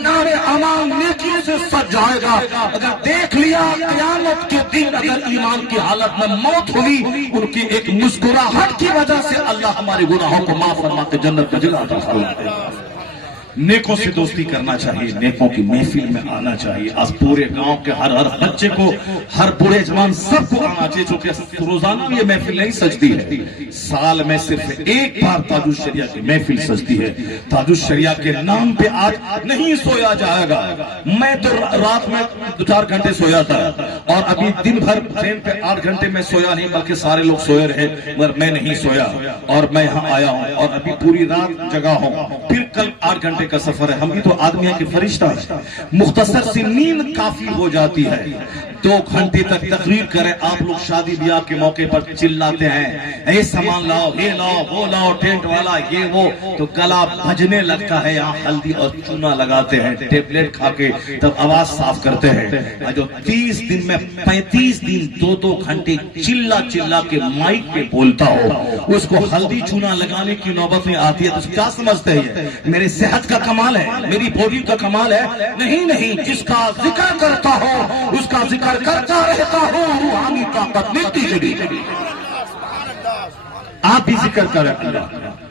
نارے امان نیکیوں سے سج جائے گا. اگر دیکھ لیا قیامت کے دن اگر ایمان کی حالت میں موت ہوئی, ان کی ایک مسکراہٹ کی وجہ سے اللہ ہمارے گناہوں کو معاف فرما کے جنت میں جگہ عطا فرمائے. نیکوں سے دوستی کرنا چاہیے، نیکوں کی محفل میں آنا چاہیے. آج پورے گاؤں کے ہر بچے کو، ہر بوڑھے جوان سب کو آنا چاہیے، چونکہ روزانہ یہ محفل نہیں سجتی ہے، سال میں صرف ایک بار تاج الشریعہ کی محفل سجتی ہے. تاج الشریعہ کے نام پہ آج نہیں سویا جائے گا. میں تو رات میں 2-4 گھنٹے سویا تھا، اور ابھی دن بھر ٹرین پہ 8 گھنٹے میں سویا نہیں، بلکہ سارے لوگ سوئے رہے مگر میں نہیں سویا، اور میں یہاں آیا ہوں اور ابھی پوری رات جگا ہوں. پھر کل 8 گھنٹے کا سفر ہے. ہم بھی تو آدمی ہیں کہ فرشتہ ہے، مختصر سی نیند کافی ہو جاتی ہے. 2 گھنٹے تک تقریر کریں. آپ لوگ شادی بیاہ کے موقع پر چلاتے ہیں، اے سامان لاؤ، یہ لاؤ، وہ لاؤ، ٹینٹ والا یہ وہ، تو گلا بھجنے لگتا ہے. یہاں ہلدی اور چونا لگاتے ہیں، ٹیبلٹ کھا کے تب آواز صاف کرتے ہیں. جو 30 دن میں 35 دن 2-2 گھنٹے چلا کے مائک پہ بولتا ہو، اس کو ہلدی چونا لگانے کی نوبت میں آتی ہے تو کیا سمجھتے ہیں میرے صحت کا کمال ہے، میری باڈی کا کمال ہے؟ نہیں، جس کا ذکر کرتا ہو اس کا ذکر کرتا رہتا ہو، روحانی طاقت ملتی چلی. آپ بھی ذکر کریں،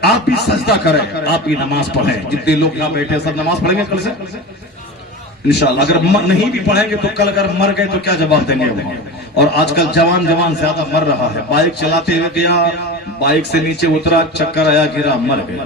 آپ بھی سجدہ کریں، آپ بھی نماز پڑھیں. جتنے لوگ یہاں بیٹھے سب نماز پڑھیں گے کل سے انشاءاللہ. اگر نہیں بھی پڑھیں گے تو کل اگر مر گئے تو کیا جواب دیں گے وہاں؟ اور آج کل جوان زیادہ مر رہا ہے. بائک چلاتے ہوئے گیا، بائک سے نیچے اترا، چکر آیا، گرا، مر گیا.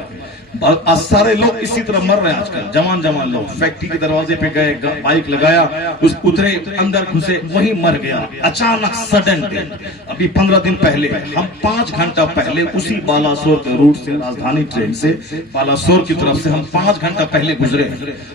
سارے لوگ اسی طرح مر رہے ہیں آج کل. جوان لوگ فیکٹری کے دروازے پہ گئے، بائک لگایا، اس اترے، اندر گھسے، وہی مر گیا. اچانک سڈن ڈیتھ. ابھی 15 دن پہلے ہم 5 گھنٹہ پہلے اسی بالاسور کے روٹ سے، راجدھانی ٹرین سے بالاسور کی طرف سے ہم 5 گھنٹہ پہلے گزرے.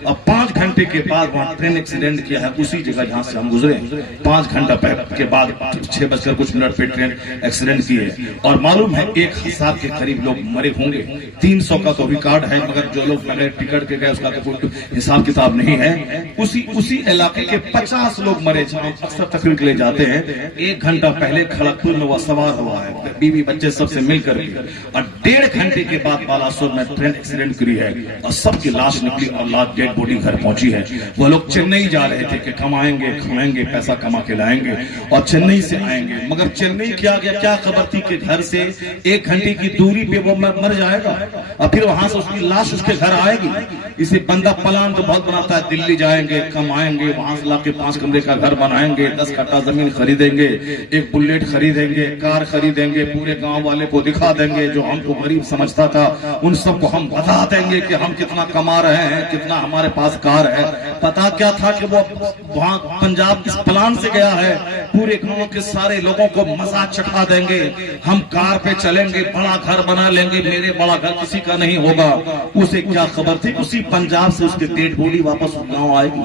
اب 5 گھنٹے کے بعد وہاں ٹرین ایکسیڈنٹ کیا ہے اسی جگہ جہاں سے ہم گزرے. 5 گھنٹہ کے بعد 6:00 پہ ٹرین ایکسیڈنٹ کی ہے. اور معلوم ہے 1000 کے قریب لوگ مرے ہوں گے. 300 کا تو ریکارڈ ہے، مگر جو لوگ بغیر ٹکٹ کے گئے اس کا تو کوئی حساب کتاب نہیں ہے. اسی علاقے کے 50 لوگ مرے جہاں اکثر تقریر کے لیے جاتے ہیں. 1 گھنٹہ پہلے کھڑگپور میں وہ سوار ہوا ہے، بیوی بچے سب سے مل کر. اور 1.5 گھنٹے کے بعد بالاسور میں ٹرین ایکسیڈنٹ کری ہے اور سب کی لاش نکلی اور لاش ڈیڈ باڈی گھر پہنچی ہے. وہ لوگ چنئی جا رہے تھے کہ کمائیں گے، کھائیں گے، پیسہ کما کے لائیں گے اور چنئی سے آئیں گے. مگر چنئی کیا خبر تھی کہ گھر سے 1 گھنٹے کی دوری پہ وہ مر جائے گا اور پھر وہاں سے اس کی لاش اس کے گھر آئے گی. اسے بندہ پلان تو بہت بناتا ہے، دلی جائیں گے، کمائیں گے، وہاں سے لا کے 5 کمرے کا گھر بنائیں گے، 10 کٹھا زمین خریدیں گے، 1 بلیٹ خریدیں گے، کار خریدیں گے، پورے گاؤں والے کو دکھا دیں گے. جو ہم کو غریب سمجھتا تھا ان سب کو ہم بتا دیں گے کہ ہم کتنا کما رہے ہیں، کتنا ہمارے پاس کار ہے. پتا کیا تھا کہ وہ وہاں پنجاب اس پلان سے گیا ہے، پورے گاؤں کے سارے لوگوں کو مزہ چکھا دیں گے، ہم کار پہ چلیں گے، بڑا گھر بنا لیں گے، میرے بڑا گھر کسی کا نہیں ہوگا. اسے کیا خبر تھی اسی پنجاب سے اس کے ڈیڈ باڈی واپس گاؤں آئے گی،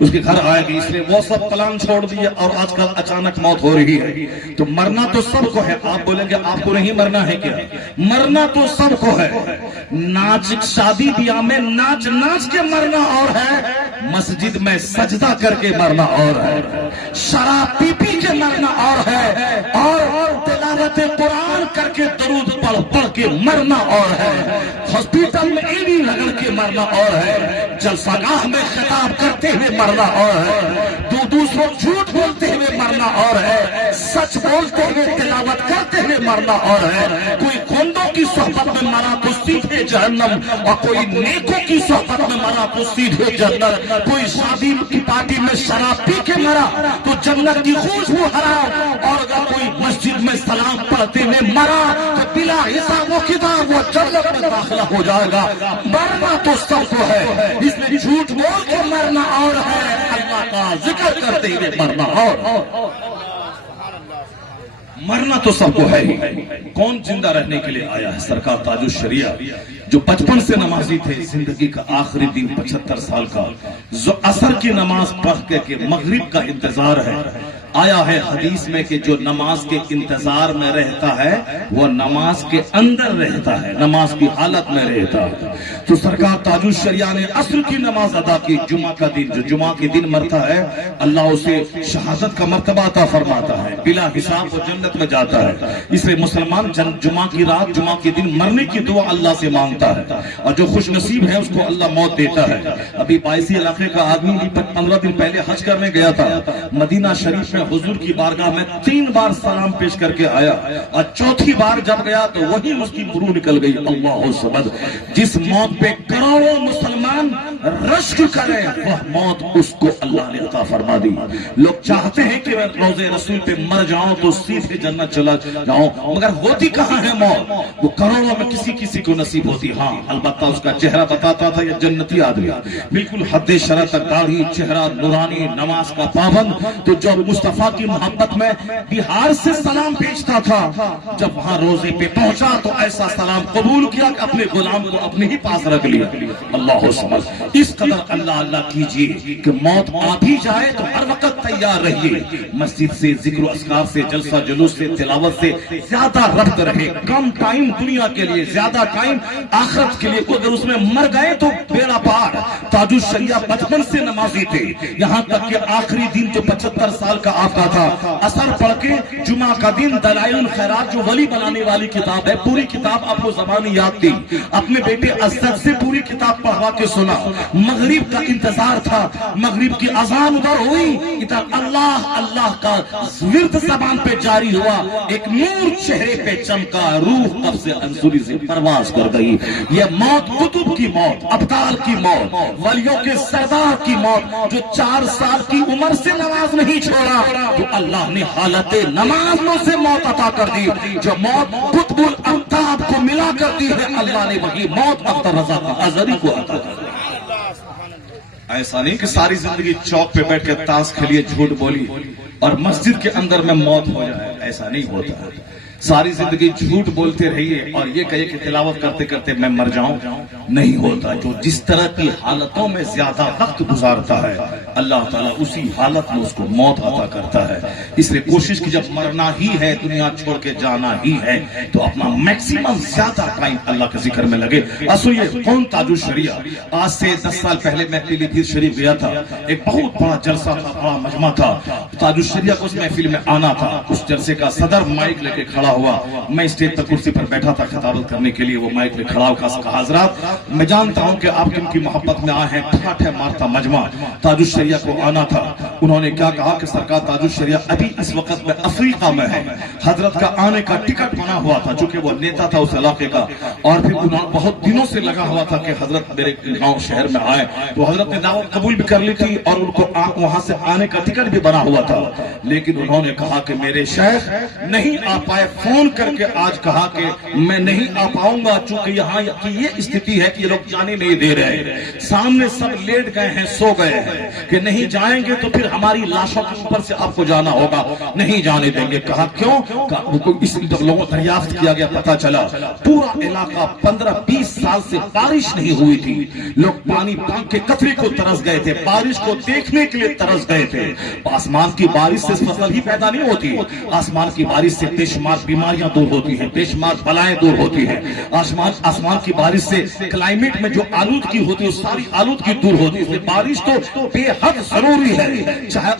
اس کے گھر آئے گی. اس لیے وہ سب پلان چھوڑ دیے اور آج کل اچانک موت ہو رہی ہے. تو مرنا تو سب کو ہے. آپ بولیں گے آپ کو نہیں مرنا ہے کیا؟ مرنا تو سب کو ہے. ناچ شادی بیاہ میں ناچ کے مرنا اور ہے، مسجد میں سجدہ کر کے مرنا اور ہے، شراب پی کے مرنا اور ہے، اور تلاوت قرآن کر کے درود پڑھ کے مرنا اور ہے، ہاسپٹل میں ایڈی رگڑ کے مرنا اور ہے، جلسہ گاہ میں خطاب کرتے ہوئے مرنا اور ہے، دوسروں جھوٹ بولتے ہوئے مرنا اور ہے، سچ بولتے ہوئے تلاوت کرتے ہوئے مرنا اور ہے. کوئی گندوں کی صحبت میں مرا تو سیدھے جہنم، اور کوئی نیکوں کی صحبت میں مرا تو سیدھے جنت. کوئی شادی کی پارٹی میں شراب پی کے مرا تو جنت کی خوشبو حرام، اور اگر کوئی مسجد میں سلام پڑھتے ہوئے مرا تو بلا حساب و کتاب وہ جنت میں داخلہ ہو جائے گا. مرنا تو سب کو ہے، اس میں جھوٹ بول کے مرنا اور ہے، اللہ کا ذکر کرتے ہوئے مرنا اور مرنا تو سب کو ہے ہی. کون زندہ رہنے کے لیے آیا ہے؟ سرکار تاج الشریعہ جو 55 سے نمازی تھے، زندگی کا آخری دن 75 سال کا، جو عصر کی نماز پڑھ کے مغرب کا انتظار ہے. آیا ہے حدیث میں کہ جو نماز کے انتظار میں رہتا ہے وہ نماز کے اندر رہتا ہے، نماز کی حالت میں رہتا ہے. تو سرکار تاج الشریعہ نے عصر کی نماز ادا کی. جمعہ کا دن، جو جمعہ کے دن مرتا ہے اللہ اسے شہادت کا مرتبہ عطا فرماتا ہے، بلا حساب وہ جنت میں جاتا ہے. اس لیے مسلمان جمعہ کی رات، جمعہ کے دن مرنے کی دعا اللہ سے مانگتا ہے، اور جو خوش نصیب ہے اس کو اللہ موت دیتا ہے. ابھی 22 علاقے کا آدمی بھی 15 دن پہلے حج کرنے گیا تھا، مدینہ شریف میں میں حضور کی بارگاہ میں 3 بار سلام پیش کر کے آیا اور چوتھی بار جب گیا تو وہی اس کی روح نکل گئی۔ اللہ صمد، جس موت پہ کروڑوں مسلمان رشک کرے وہ موت اس کو اللہ نے عطا فرما دی۔ لوگ چاہتے ہیں کہ میں روزے رسول پہ مر جاؤں تو سیدھے جنت چلا جاؤں، مگر ہوتی کہاں ہے موت؟ وہ کروڑوں میں کسی کو نصیب ہوتی۔ ہاں البتہ اس کا چہرہ بتاتا تھا یہ جنتی آدمی، بالکل حد شرع تک داڑھی، چہرہ نورانی، نماز کا پابند۔ تو جو مصطفیٰ کی محبت میں بہار سے سلام بھیجتا تھا، جب وہاں روزے پہ پہنچا تو ایسا سلام قبول کیا کہ اپنے غلام کو اپنے ہی پاس رکھ لیا۔ اللہ سمجھ، اس قدر اللہ اللہ کیجئے کہ موت آ بھی جائے تو ہر وقت تیار رہیے۔ مسجد سے، ذکر و اذکار سے، جلسہ جلوس سے، تلاوت سے زیادہ ربط رہے۔ کم ٹائم دنیا کے لیے، زیادہ ٹائم آخرت کے لیے۔ اگر اس میں مر گئے تو بیڑا پار۔ تاج الشریعہ بچپن سے نمازی تھے، یہاں تک کہ آخری دن جو 75 سال کا آتا تھا، اثر پڑھ کے جمعہ کا دن دلائل الخیرات جو ولی بنانے والی کتاب ہے، پوری کتاب آپ کو زبانی یاد تھی، اپنے بیٹے اسد سے پوری کتاب پڑھوا کے سنا۔ مغرب کا انتظار تھا، مغرب کی اذان ادھر ہوئی، ادھر اللہ اللہ کا ورد زبان پہ جاری ہوا، ایک نور چہرے پہ چمکا، روح اب سے انصری سے پرواز کر گئی۔ یہ موت کتب کی موت، ابطال کی موت، ولیوں کے سردار کی موت، جو 4 سال کی عمر سے نماز نہیں چھوڑا تو اللہ نے حالت نماز میں سے موت عطا کر دی۔ جو موت قطب الابطال کو ملا کرتی ہے، اللہ نے وہی موت اختر رضا کا ازری کو عطا کر دی۔ ایسا نہیں کہ ساری زندگی چوک پہ بیٹھ کے تاش کھیلیے، جھوٹ بولی اور مسجد کے اندر میں موت ہو جائے، ایسا نہیں ہوتا۔ ساری زندگی جھوٹ بولتے رہیے اور یہ کہے کہ تلاوت کرتے کرتے میں مر جاؤں، نہیں ہوتا۔ جو جس طرح کی حالتوں میں زیادہ وقت گزارتا ہے، اللہ تعالیٰ اسی حالت میں اس کو موت عطا کرتا ہے۔ اس لیے کوشش کی جب مرنا ہی ہے، دنیا چھوڑ کے جانا ہی ہے، تو اپنا میکسیمم زیادہ ٹائم اللہ کے ذکر میں لگے۔ یہ کون تاج الشریعہ؟ آج سے 10 سال پہلے میں پیلی بھیت شریف گیا تھا، ایک بہت بڑا جلسہ تھا، بڑا مجمع تھا، تاج الشریعہ کو اس محفل میں آنا تھا۔ اس جلسے کا صدر مائک لے کے کھڑا ہوا، میں اسٹیج پر کرسی پر بیٹھا تھا خطابت کرنے کے لیے، وہ مائک میں کھڑا ہو کہا حضرات میں جانتا ہوں کہ آپ کن کی محبت میں آئے ہیں، ٹھاٹھے مارتا مجمع، تاج الشریعہ کو آنا تھا۔ انہوں نے کیا کہا کہ سرکار تاج الشریعہ ابھی اس وقت میں افریقہ میں ہے، حضرت کا آنے کا ٹکٹ بنا ہوا تھا چونکہ وہ نیتا تھا اس علاقے کا، اور پھر انہوں بہت دنوں سے لگا ہوا تھا کہ حضرت میرے گاؤں شہر میں آئے، تو حضرت نے دعوت قبول بھی کر لی تھی اور ان کو وہاں سے آنے کا ٹکٹ بھی بنا ہوا تھا، لیکن انہوں نے کہا کہ میرے شیخ نہیں آ پائے، فون کر کے آج کہا کہ میں نہیں آ پاؤں گا، چونکہ یہاں کی یہ استھتی ہے کہ یہ لوگ جانے نہیں دے رہے، سامنے سب لیٹ گئے ہیں، سو گئے ہیں کہ نہیں جائیں گے تو پھر ہماری لاشوں کے اوپر سے آپ کو جانا ہوگا، نہیں جانے دیں گے۔ کہا کیوں؟ اس لوگوں کو دریافت کیا گیا، پتا چلا پورا علاقہ 15-20 سال سے بارش نہیں ہوئی تھی، لوگ پانی کے قطرے کو ترس گئے تھے، بارش کو دیکھنے کے لیے ترس گئے تھے۔ آسمان کی بارش سے فصل ہی پیدا نہیں ہوتی، آسمان کی بارش سے بے شمار بیماریاں دور ہوتی ہیں، بے شمار بلائیں دور ہوتی ہیں، آسمان کی بارش سے کلائمیٹ میں جو آلودگی ہوتی ہے ساری آلودگی دور ہوتی ہے۔ بارش تو بے حد ضروری ہے، چاہے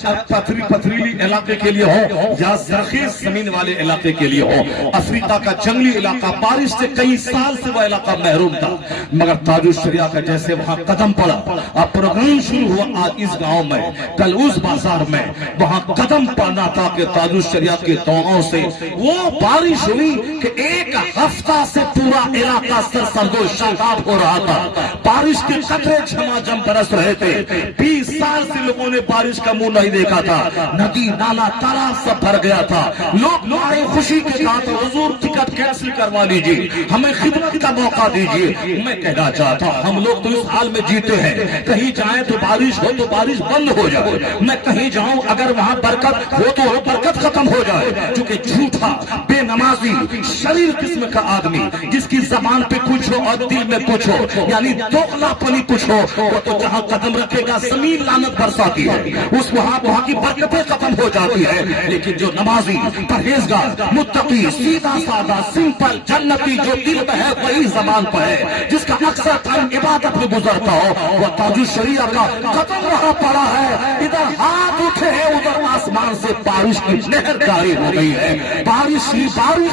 پتھریلی علاقے کے لیے ہو یا زرخیز زمین والے علاقے کے لیے ہو۔ افریقہ کا جنگلی علاقہ بارش سے کئی سال سے وہ علاقہ محروم تھا، مگر تاج الشریعہ کا جیسے وہاں قدم پڑا، اب پروگرام شروع ہوا، آج اس گاؤں میں، کل اس بازار میں، وہاں قدم پڑنا تھا کہ تاج الشریعہ کے دعاؤں سے وہ بارش ہوئی کہ ایک ہفتہ سے پورا علاقہ سرسبز و شاداب ہو رہا تھا، بارش کے قطرے جھماجھم برس رہے تھے۔ 20 سال سے لوگوں نے بارش کا منہ نہیں دیکھا تھا، ندی نالا تالاب سب بھر گیا تھا، لوگ آئے خوشی کے ساتھ، حضور ٹکٹ کینسل کروا لیجیے، ہمیں خدمت کا موقع دیجیے۔ میں کہنا چاہتا ہوں ہم لوگ تو اس حال میں جیتے ہیں، کہیں جائیں تو بارش ہو تو بارش بند ہو جائے، میں کہیں جاؤں اگر وہاں برکت ہو تو برکت ختم ہو جائے، چونکہ جھوٹا بے نمازی شریر قسم کا آدمی جس کی زبان پہ کچھ ہو اور دل میں کچھ ہو، یعنی دوغلا پنی کچھ ہو، وہ تو جہاں قدم رکھے گا زمین لعنت برساتی ہے، اس وہاں کی برکتیں ختم ہو جاتی ہے۔ لیکن جو نمازی، پرہیزگار، متقی، سیدھا سادہ، سمپل، جنتی، جو دل میں ہے وہی زبان پہ ہے، جس کا اکثر ٹائم عبادت میں گزرتا ہو، وہ تاج الشریعہ کا قدم وہاں پڑا ہے، ادھر ہاتھ اٹھے ہیں، ادھر آسمان سے بارش کی لہر جاری ہو گئی ہے، بارش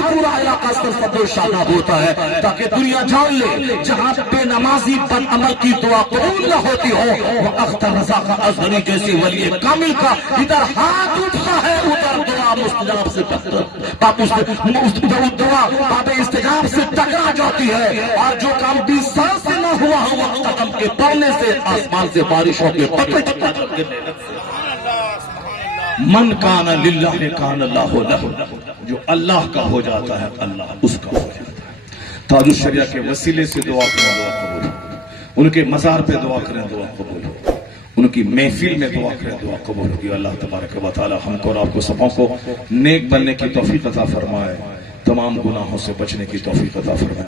پورا علاقہ سرسبز و شاداب ہوتا ہے، تاکہ دنیا جان لے جہاں بے نمازی بد عمل کی دعا قبول نہ ہوتی ہو، وہ اختر رضا کا ازہری جیسے ولی کامل کا ادھر ہاتھ اٹھ رکھا ہے ادھر دعا مستجاب سے دعا باب استجاب سے ٹکرا جاتی ہے، اور جو کام 20 سال سے نہ ہوا ہو وقت قدم کے پڑنے سے آسمان سے بارشوں کے قطرے گرنے لگتے ہیں۔ من کان للہ کان اللہ لہ، جو اللہ کا ہو جاتا ہے اللہ اس کا ہو جاتا ہے۔ تاج الشریعہ کے وسیلے سے دعا کریں دعا قبول ہو، ان کے مزار پہ دعا کریں دعا قبول ہو، ان کی محفل میں دعا کریں دعا قبول ہوگی۔ اللہ تبارک و تعالی ہم کو اور آپ کو سبوں کو نیک بننے کی توفیق عطا فرمائے، تمام گناہوں سے بچنے کی توفیق عطا فرمائے۔